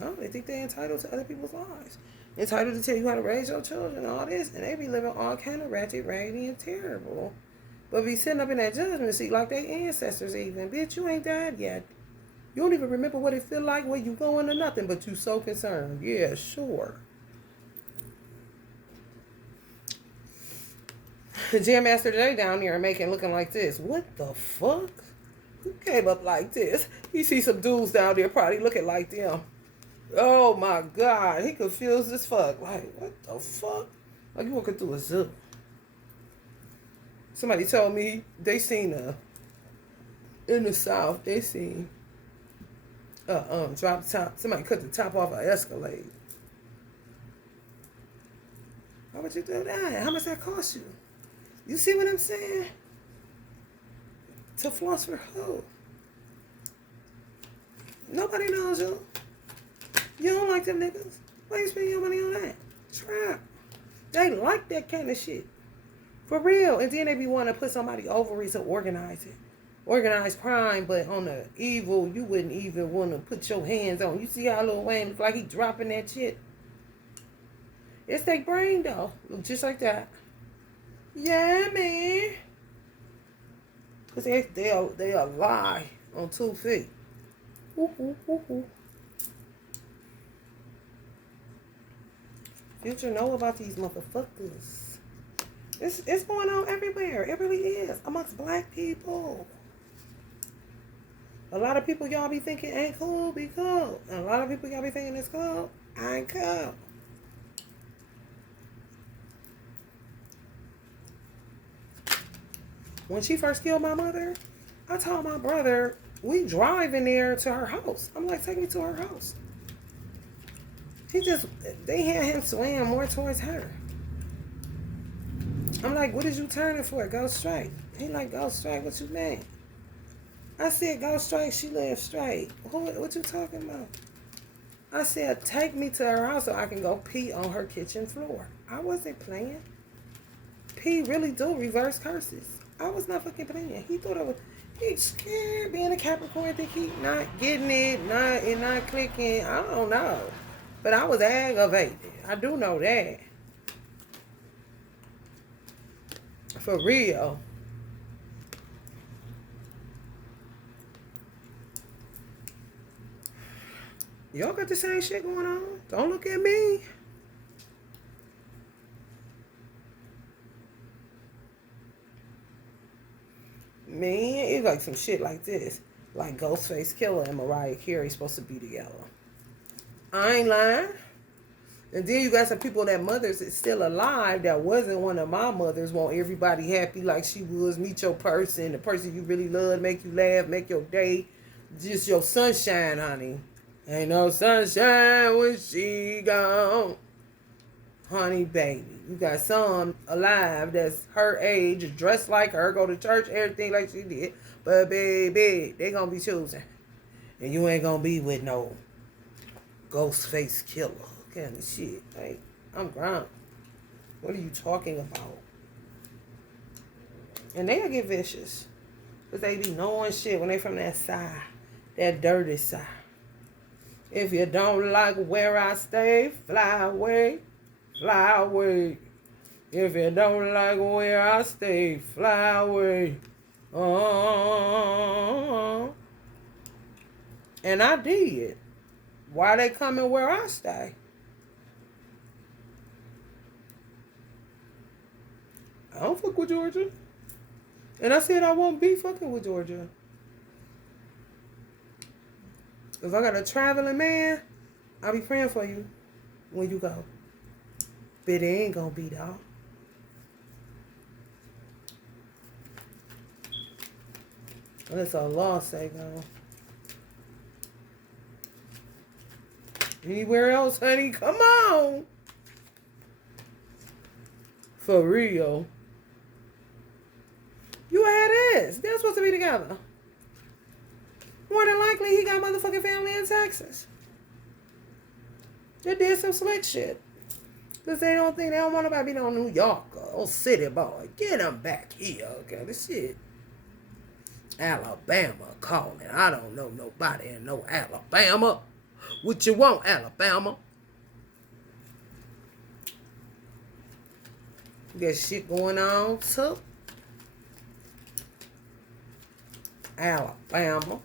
no, they think they're entitled to other people's lives. Entitled to tell you how to raise your children and all this, and they be living all kind of ratchet, raggedy, and terrible. But be sitting up in that judgment seat like their ancestors even. Bitch, you ain't died yet. You don't even remember what it feel like, where you going or nothing, but you so concerned. Yeah, sure. The Jam Master today down there making looking like this. What the fuck? Who came up like this? You see some dudes down there probably looking like them. Oh my God. He confused as fuck. Like, what the fuck? Like you walking through a zoo. Somebody told me they seen in the South, they seen drop top. Somebody cut the top off an Escalade. Why would you do that? How much that cost you? You see what I'm saying? To floss for who? Nobody knows you. You don't like them niggas. Why you spending your money on that? Trap. They like that kind of shit. For real. And then they be wanting to put somebody over it to organize it. Organized crime, but on the evil, you wouldn't even want to put your hands on. You see how Lil Wayne look like he dropping that shit? It's their brain, though. Look just like that. Yeah, man. Because they'll lie on 2 feet. Future know about these motherfuckers. It's going on everywhere. It really is. Amongst black people. A lot of people y'all be thinking ain't cool, be cool. And a lot of people y'all be thinking it's cool, ain't cool. When she first killed my mother, I told my brother, we driving there to her house. I'm like, take me to her house. They had him swim more towards her. I'm like, what is you turning for? Go straight. He like, go straight, what you mean? I said, go straight, she live straight. What you talking about? I said, take me to her house so I can go pee on her kitchen floor. I wasn't playing. Pee really do reverse curses. I was not fucking playing. He thought I was. He's scared being a Capricorn. Think he not getting it, not clicking. I don't know, but I was aggravated. I do know that. For real. Y'all got the same shit going on. Don't look at me. Man, it's like some shit like this. Like Ghostface Killer and Mariah Carey supposed to be together. I ain't lying. And then you got some people that mothers is still alive that wasn't one of my mothers. Want everybody happy like she was. Meet your person, the person you really love, make you laugh, make your day. Just your sunshine, honey. Ain't no sunshine when she gone. Honey, baby. You got some alive that's her age, dressed like her, go to church, everything like she did. But baby, they gonna be choosing. And you ain't gonna be with no Ghostface Killer kind of shit. Like, I'm grown. What are you talking about? And they'll get vicious. Because they be knowing shit when they from that side. That dirty side. If you don't like where I stay, fly away. Fly away. If you don't like where I stay, fly away. And I did. Why they coming where I stay? I don't fuck with Georgia. And I said I won't be fucking with Georgia. If I got a traveling man, I'll be praying for you when you go. But it ain't gonna be though. Unless a law say go. Anywhere else, honey? Come on. For real. You had this. They're supposed to be together. More than likely, he got motherfucking family in Texas. They did some slick shit. Because they don't want nobody to be no New Yorker or city boy. Get them back here, okay? This shit. Alabama calling. I don't know nobody in no Alabama. What you want, Alabama? Got shit going on, too. Alabama.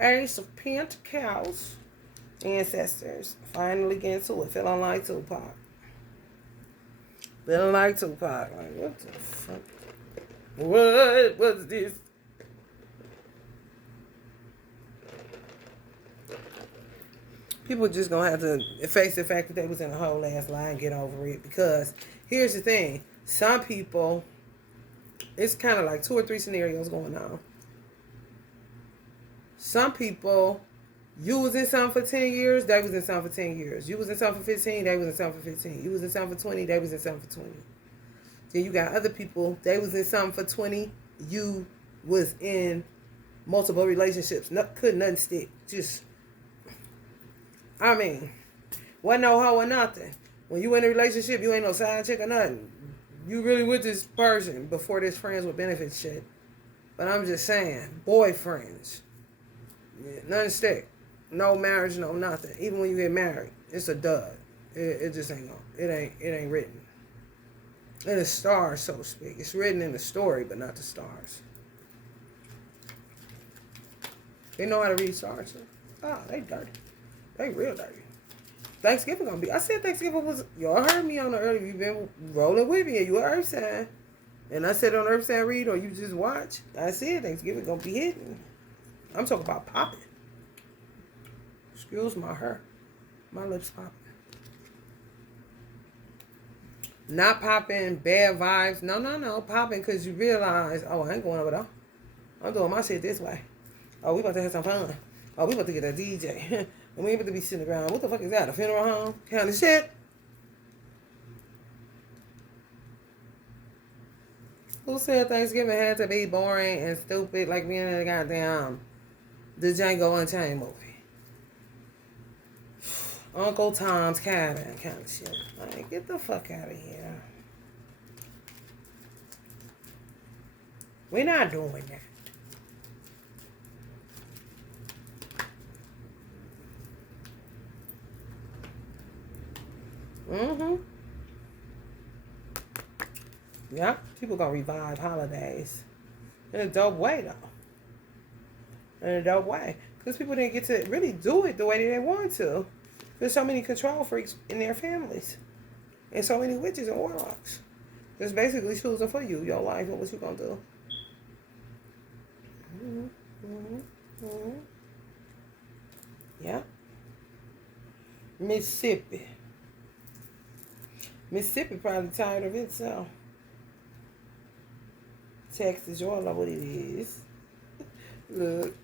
Ace of Pentacles. Ancestors. Finally getting to it. Feeling like Tupac. Feeling like Tupac. Like, what the fuck? What was this? People just gonna have to face the fact that they was in a whole ass lie and get over it. Because here's the thing. Some people, it's kind of like 2 or 3 scenarios going on. Some people, you was in something for 10 years, they was in something for 10 years. You was in something for 15, they was in something for 15. You was in something for 20, they was in something for 20. Then you got other people, they was in something for 20, you was in multiple relationships. Couldn't nothing stick. Just, I mean, wasn't no hoe or nothing. When you in a relationship, you ain't no side chick or nothing. You really with this person before this friends with benefits shit. But I'm just saying, boyfriends. Yeah, nothing stick. No marriage, no nothing. Even when you get married, it's a dud. It just ain't going. It ain't written. In the stars, so to speak. It's written in the story, but not the stars. They know how to read stars. Oh, they dirty. They real dirty. Thanksgiving gonna be. I said Thanksgiving was. Y'all heard me on the early. You've been rolling with me, and you an earth sign. And I said on earth sign read, or you just watch. I said Thanksgiving gonna be hitting. I'm talking about popping. Excuse my hair. My lips popping. Not popping, bad vibes. No. Popping because you realize, oh, I ain't going over there. I'm doing my shit this way. Oh, we about to have some fun. Oh, we about to get a DJ. And we ain't about to be sitting around. What the fuck is that? A funeral home? Kind of shit. Who said Thanksgiving had to be boring and stupid like being in the Django Unchained movie? Uncle Tom's Cabin kind of shit. Like, get the fuck out of here. We're not doing that. Mm-hmm. Yeah, people gonna revive holidays in a dope way, though. In a dope way, because people didn't get to really do it the way they want to. There's so many control freaks in their families, and so many witches and warlocks. It's basically choosing for you your life and what you gonna do. Mm-hmm. Yeah. Mississippi. Mississippi probably tired of itself. Texas, y'all know what it is. Look,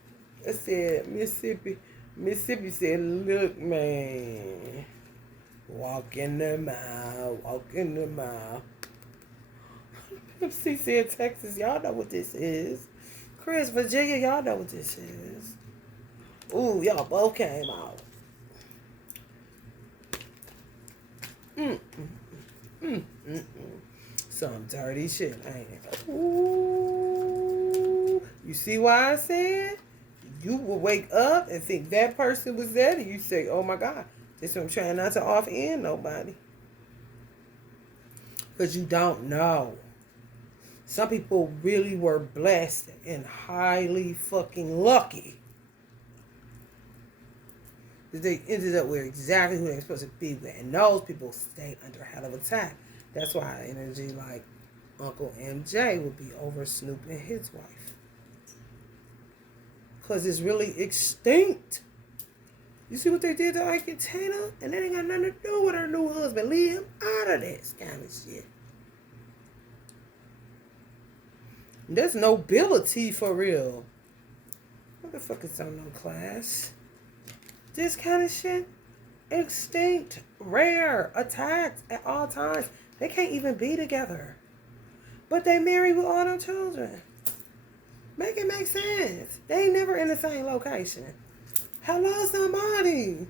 it said Mississippi. Mississippi said, look, man. Walk in the mile, walk in the mile. MC said Texas, y'all know what this is. Chris, Virginia, y'all know what this is. Ooh, y'all both came out. Some dirty shit, ain't it? Ooh. You see why I said? You will wake up and think that person was there, and you say, oh my God, this I'm trying not to offend nobody. Because you don't know. Some people really were blessed and highly fucking lucky that they ended up with exactly who they're supposed to be with. And those people stay under hell of attack. That's why energy like Uncle MJ would be over Snoop and his wife. Because it's really extinct. You see what they did to Ike and Tina? And that ain't got nothing to do with her new husband. Leave him out of this kind of shit. There's nobility for real. What the fuck is on no class? This kind of shit, extinct, rare, attacked at all times. They can't even be together. But they married with all their children. Make it make sense. They ain't never in the same location. Hello, somebody.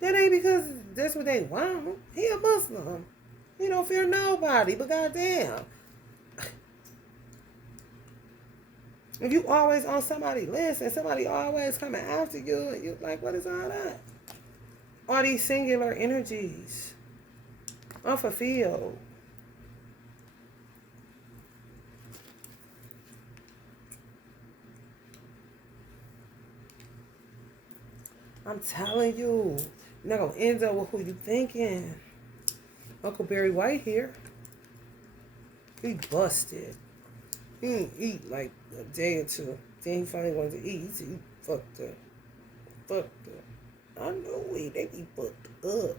That ain't because that's what they want. He a Muslim. He don't fear nobody, but goddamn. If you always on somebody's list and somebody always coming after you, and you like, what is all that? All these singular energies. Unfulfilled. I'm telling you, you're not going to end up with who you thinking. Uncle Barry White here. He busted. He didn't eat like a day or two. Then he finally wanted to eat. He fucked up. Fucked up. I know they be fucked up.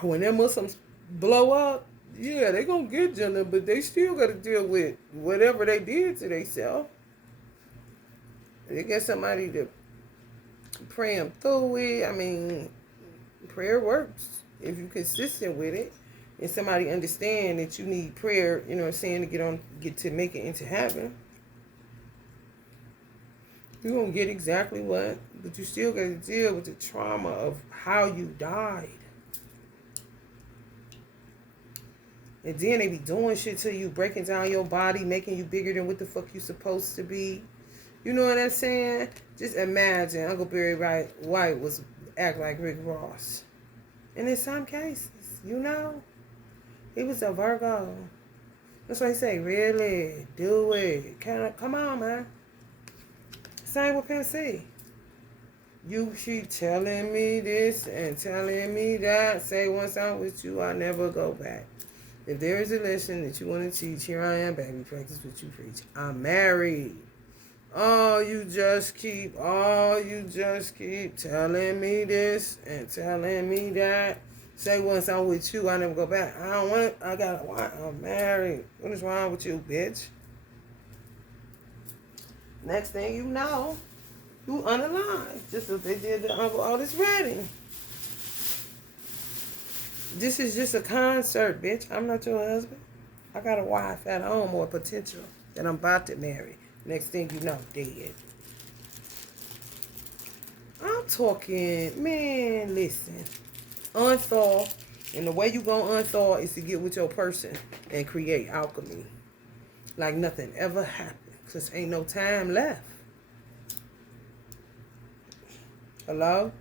When them Muslims blow up, yeah, they gonna get Jannah, but they still gotta deal with whatever they did to themselves. They get somebody to pray them through it. I mean, prayer works if you're consistent with it. And somebody understand that you need prayer, you know what I'm saying, to get to make it into heaven. You're going to get exactly what, but you still got to deal with the trauma of how you died. And then they be doing shit to you, breaking down your body, making you bigger than what the fuck you supposed to be. You know what I'm saying? Just imagine Uncle Barry White was act like Rick Ross. And in some cases, you know, he was a Virgo. That's why he say, really, do it. Come on, man. Same with Pimp C. You keep telling me this and telling me that. Say once I'm with you, I never go back. If there is a lesson that you want to teach, here I am, baby. Practice what you preach. I'm married. You just keep telling me this and telling me that. Say once I'm with you, I never go back. I don't want it. I'm married. What is wrong with you, bitch? Next thing you know, you unalive. Just as they did to Uncle Otis Redding. This is just a concert, bitch. I'm not your husband. I got a wife at home or potential that I'm about to marry. Next thing you know, dead. I'm talking, man, listen. Unthaw. And the way you gonna unthaw is to get with your person and create alchemy. Like nothing ever happened. Because ain't no time left. Hello?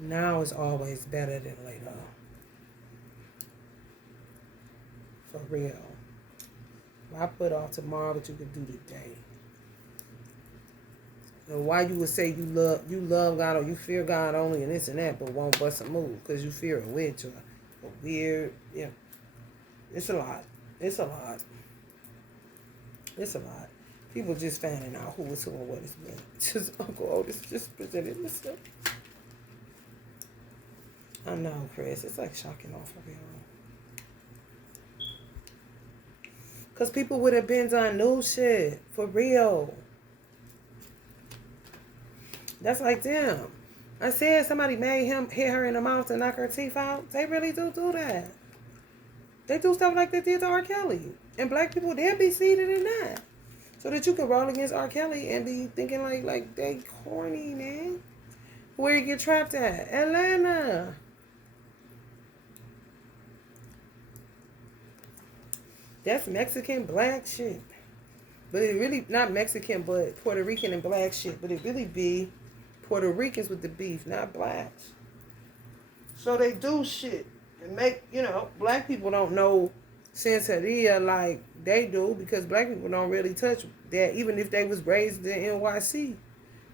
Now is always better than later. For real. Why put off tomorrow what you could do today? And why you would say you love God or you fear God only and this and that, but won't bust a move because you fear a witch or a weird, yeah. It's a lot. It's a lot. It's a lot. People just finding out who is who and what is what. Just Uncle Otis just presented himself. I know, Chris. It's like shocking off of you. Because people would have been on new shit. For real. That's like them. I said somebody made him hit her in the mouth to knock her teeth out. They really do that. They do stuff like they did to R. Kelly. And black people, they'll be seated in that. So that you can roll against R. Kelly and be thinking like they corny, man. Where you get trapped at? Atlanta. That's Mexican black shit. But it really, not Mexican, but Puerto Rican and black shit. But it really be Puerto Ricans with the beef, not blacks. So they do shit and make, black people don't know Santeria like they do because black people don't really touch that. Even if they was raised in NYC,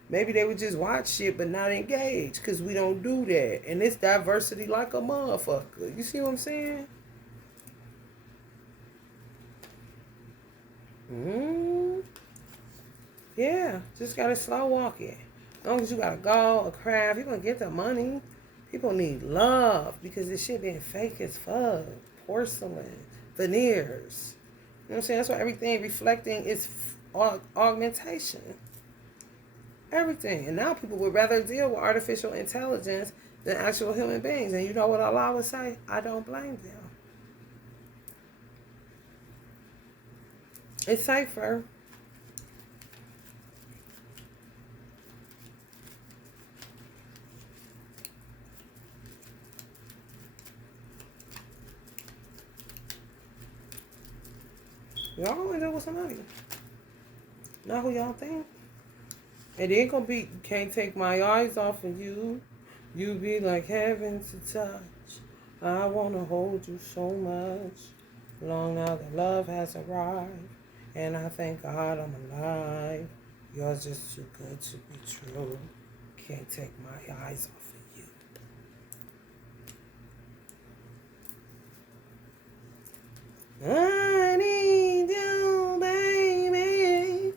maybe they would just watch shit but not engage because we don't do that. And it's diversity like a motherfucker. You see what I'm saying? Yeah, just gotta slow walk it. As long as you got a gall, a craft, you're gonna get the money. People need love because this shit been fake as fuck. Porcelain, veneers. You know what I'm saying? That's why everything reflecting is augmentation. Everything. And now people would rather deal with artificial intelligence than actual human beings. And you know what Allah would say? I don't blame them. It's safer. Y'all gonna end up with somebody. Not who y'all think. It ain't gonna be, can't take my eyes off of you. You be like heaven to touch. I wanna hold you so much. Long now the love has arrived. And I thank God I'm alive. You're just too good to be true. Can't take my eyes off of you. I need you, baby.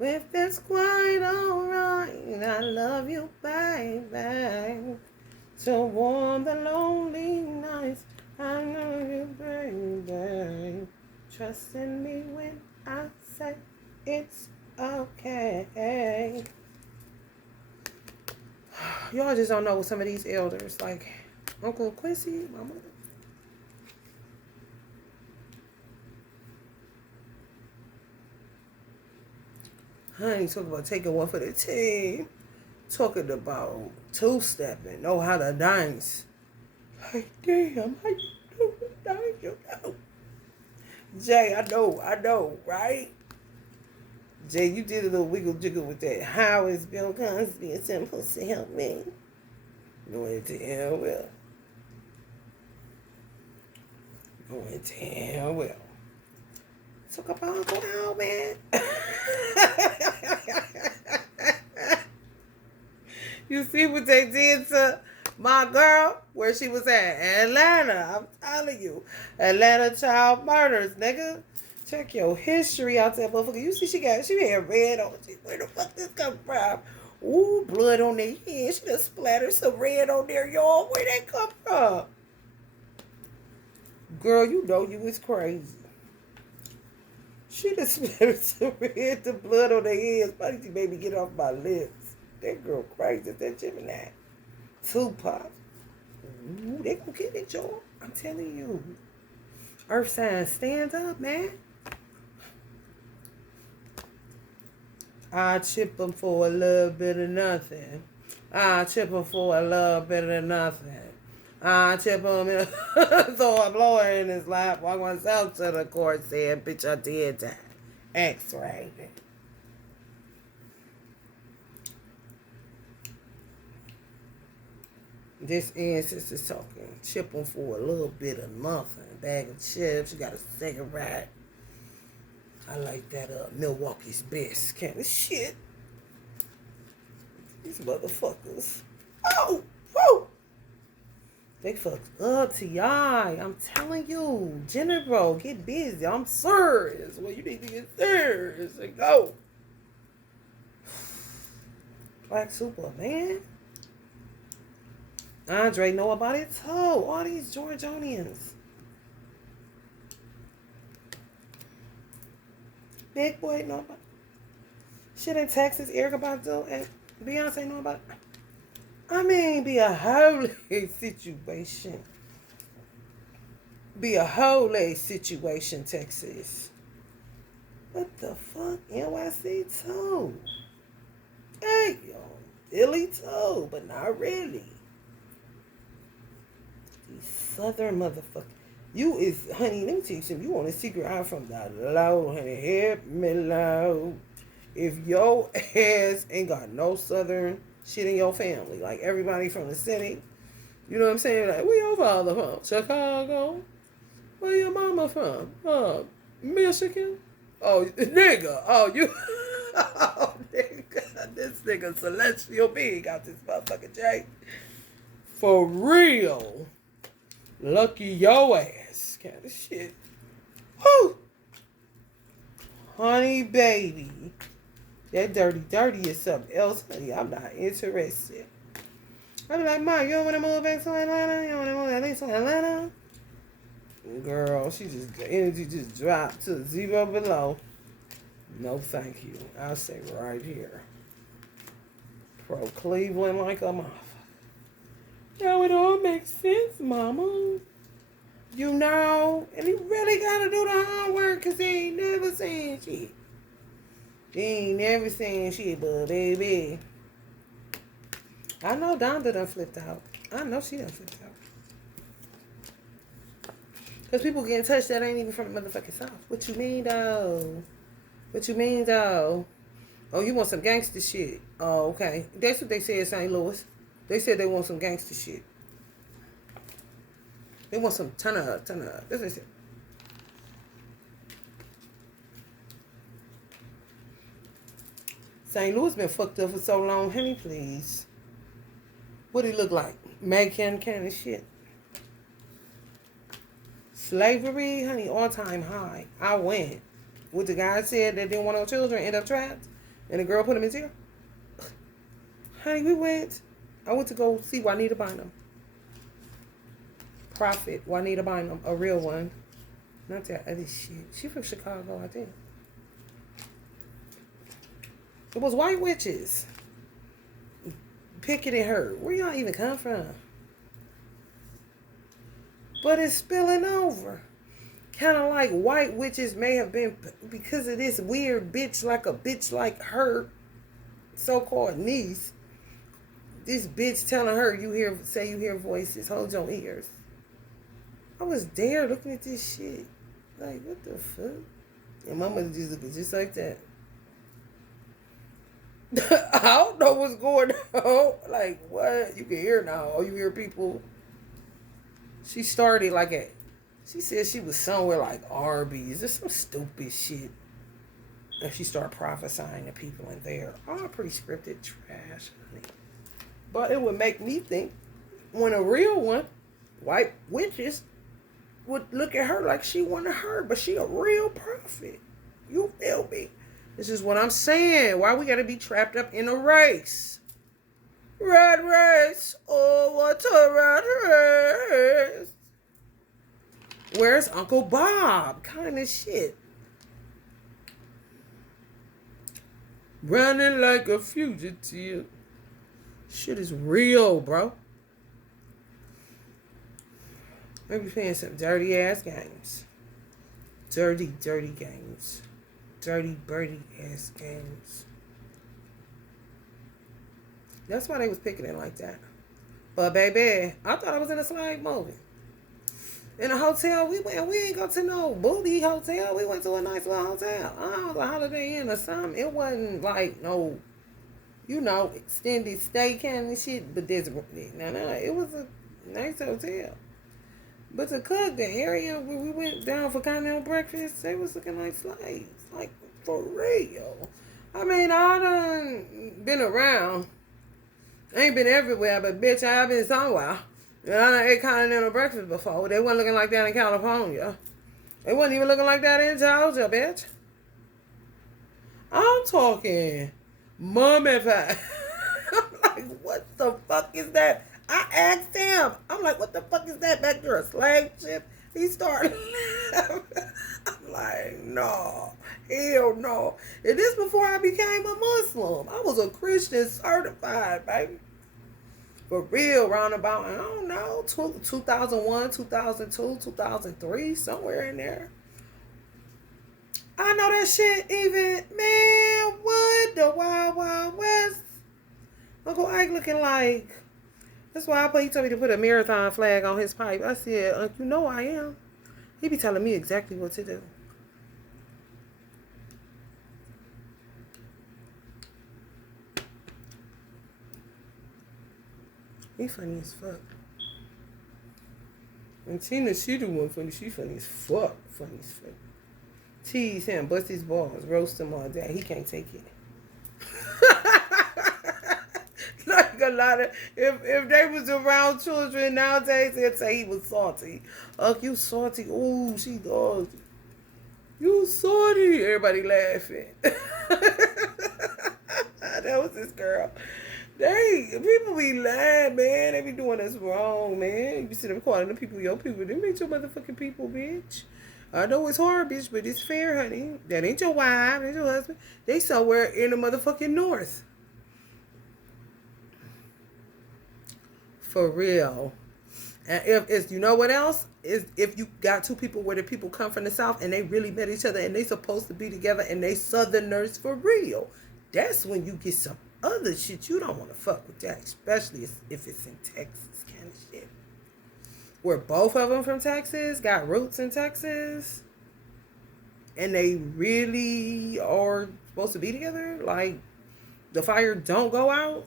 If that's quite alright, I love you, baby. To warm the lonely nights, I know you, baby. Trust in me when I say it's okay. Y'all just don't know what some of these elders, like Uncle Quincy, my mother. Honey, talking about taking one for the team. Talking about two-stepping, know how to dance. Like, damn, how you do dance, you know? Jay, I know, right? Jay, you did a little wiggle jiggle with that. How is Bill Cosby and supposed to help me? Going to hell well. Going to hell well. Talk about Uncle Al, man. You see what they did to my girl? Where she was at? Atlanta. I'm telling you. Atlanta child murders, nigga. Check your history out there, motherfucker. You see she had red on. Where the fuck this come from? Ooh, blood on their head. She just splattered some red on their y'all. Where they come from? Girl, you know you was crazy. She just splattered some red, the blood on their heads. Why did you make me get off my lips? That girl crazy. That Gemini. Tupac. Ooh, they gonna get it, y'all. I'm telling you. Earth sign, stand up, man. I chip them for a little bit of nothing. I chip them for a little bit of nothing. I chip him in, throw a blower in his lap, walk myself to the court saying, bitch, I did that. X-ray. This ancestor is talking. Chip him for a little bit of nothing. Bag of chips, you got a cigarette. I like that Milwaukee's best kind of shit. These motherfuckers. Oh, whoa. They fucked up, T.I. I'm telling you. General, get busy. I'm serious. Well, you need to get serious and go. Black Super, man. Andre know about it too. All these Georgians. Big Boy know about it. Shit in Texas, Erykah Badu and Beyonce know about it. I mean, be a holy situation. Be a holy situation, Texas. What the fuck? NYC too. Hey, yo. Philly too, but not really. These southern motherfuckers. You is, honey, let me tell you something. You want a secret out from the low, honey. Help me low. If your ass ain't got no southern shit in your family, like everybody from the city, you know what I'm saying? Like, where your father from? Chicago? Where your mama from? Michigan? Oh, nigga. Oh, you. Oh, nigga. This nigga celestial being got this motherfucking J. For real. Lucky your ass kind of shit. Whew. Honey, baby. That dirty is something else, honey. I'm not interested. I be like, Mom, you don't want to move back to Atlanta? You don't want to move at least to Atlanta? Girl, the energy just dropped to 0 below. No, thank you. I'll say right here. Pro Cleveland like a motherfucker. Now it all makes sense, Mama. You know, and he really got to do the homework because he ain't never seen shit. He ain't never seen shit, but baby. I know Donda done flipped out. I know she done flipped out. Because people getting touched that ain't even from the motherfucking South. What you mean, though? What you mean, though? Oh, you want some gangster shit. Oh, okay. That's what they said in St. Louis. They said they want some gangster shit. They want some turn up. That's what they said. St. Louis been fucked up for so long. Honey, please. What he look like? Macon kind of shit. Slavery, honey, all-time high. I went. What the guy said that didn't want no children, end up trapped, and the girl put him in jail. Honey, we went. I went to go see Juanita Bynum. Prophet, Juanita Bynum, a real one. Not that other shit. She from Chicago, I think. It was white witches. Picketing her. Where y'all even come from? But it's spilling over. Kind of like white witches may have been because of this weird bitch like her so-called niece. This bitch telling her you hear voices. Hold your ears. I was there looking at this shit. Like, what the fuck? And my mother just looking just like that. I don't know what's going on. Like, what? You can hear now. Oh, you hear people. She started she said she was somewhere like Arby's or some stupid shit. And she started prophesying to people in there. All pretty scripted trash, honey. But it would make me think when a real one, white witches, would look at her like she wanted her, but she a real prophet. You feel me? This is what I'm saying. Why we gotta be trapped up in a race? Red race. Oh, what a red race. Where's Uncle Bob? Kind of shit. Running like a fugitive. Shit is real, bro. Maybe playing some dirty ass games. Dirty games. Dirty birdie ass games. That's why they was picking it like that. But baby, I thought I was in a slave movie. In a hotel, we went. We ain't go to no booty hotel. We went to a nice little hotel. I was a Holiday Inn or something. It wasn't like no, extended stay kind of shit. But there's no. It was a nice hotel. But to cook, the area where we went down for continental breakfast, they was looking like slaves. Like, for real. I mean, I done been around. I ain't been everywhere, but bitch, I have been somewhere. And I done ate continental breakfast before. They wasn't looking like that in California. They wasn't even looking like that in Georgia, bitch. I'm talking mummified. I'm like, what the fuck is that? I asked him. I'm like, what the fuck is that back there? A slave ship? He started laughing. I'm like, no. Hell no. And this before I became a Muslim. I was a Christian certified, baby. For real, roundabout, I don't know, 2001, 2002, 2003, somewhere in there. I know that shit even, man, what? The Wild Wild West. Uncle Ike looking like, that's why he told me to put a marathon flag on his pipe. I said, you know I am. He be telling me exactly what to do. He funny as fuck. And Tina, she the one funny. She funny as fuck. Funny as fuck. Tease him, bust his balls, roast him all day. He can't take it. Like a lot of, if they was around children nowadays, they'd say he was salty. You salty. Ooh, she does. You salty. Everybody laughing. That was this girl. People be lying, man. They be doing us wrong, man. You be sitting there calling the people your people. Them ain't your motherfucking people, bitch. I know it's hard, bitch, but it's fair, honey. That ain't your wife, ain't your husband. They somewhere in the motherfucking north. For real. And if it's, you know what else? Is if you got two people where the people come from the south and they really met each other and they supposed to be together and they southerners for real. That's when you get some other shit. You don't want to fuck with that, especially if it's in Texas kind of shit. Where both of them from Texas, got roots in Texas, and they really are supposed to be together. Like, the fire don't go out.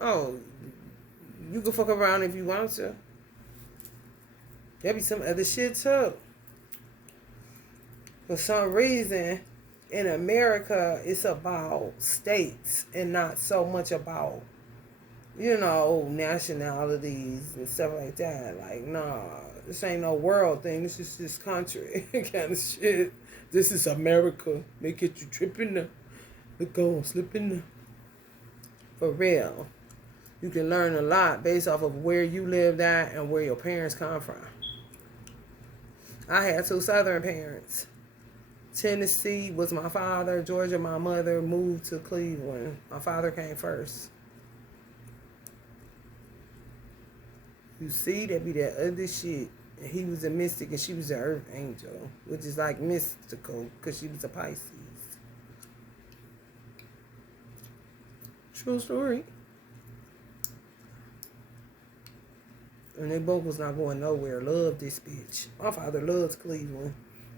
Oh, you can fuck around if you want to. There'll be some other shit too. For some reason, in America, it's about states and not so much about, nationalities and stuff like that. Like, nah, this ain't no world thing. This is this country kind of shit. This is America. They get you tripping the go slipping the. For real. You can learn a lot based off of where you lived at and where your parents come from. I had two Southern parents. Tennessee was my father. Georgia, my mother. Moved to Cleveland. My father came first. You see, that be that other shit. And he was a mystic and she was an earth angel, which is like mystical because she was a Pisces. True story. And they both was not going nowhere. Love this bitch. My father loves Cleveland.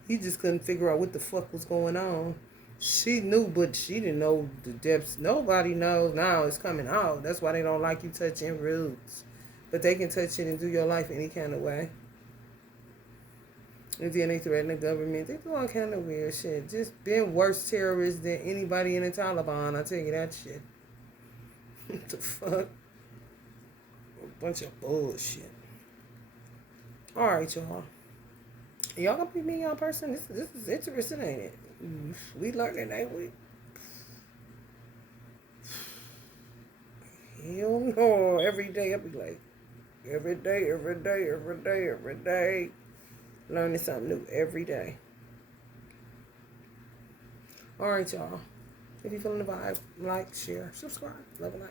He just couldn't figure out what the fuck was going on. She knew, but she didn't know the depths. Nobody knows now. It's coming out. That's why they don't like you touching roots. But they can touch it and do your life any kind of way. And then they threaten the government. They do all kind of weird shit. Just been worse terrorists than anybody in the Taliban. I'll tell you that shit. What the fuck? A bunch of bullshit. Alright, y'all. Y'all gonna be me, y'all person? This is interesting, ain't it? We learned it, ain't we? Hell no. Every day I be like, every day. Learning something new every day. Alright, y'all. If you feeling the vibe, like, share, subscribe. Love and light.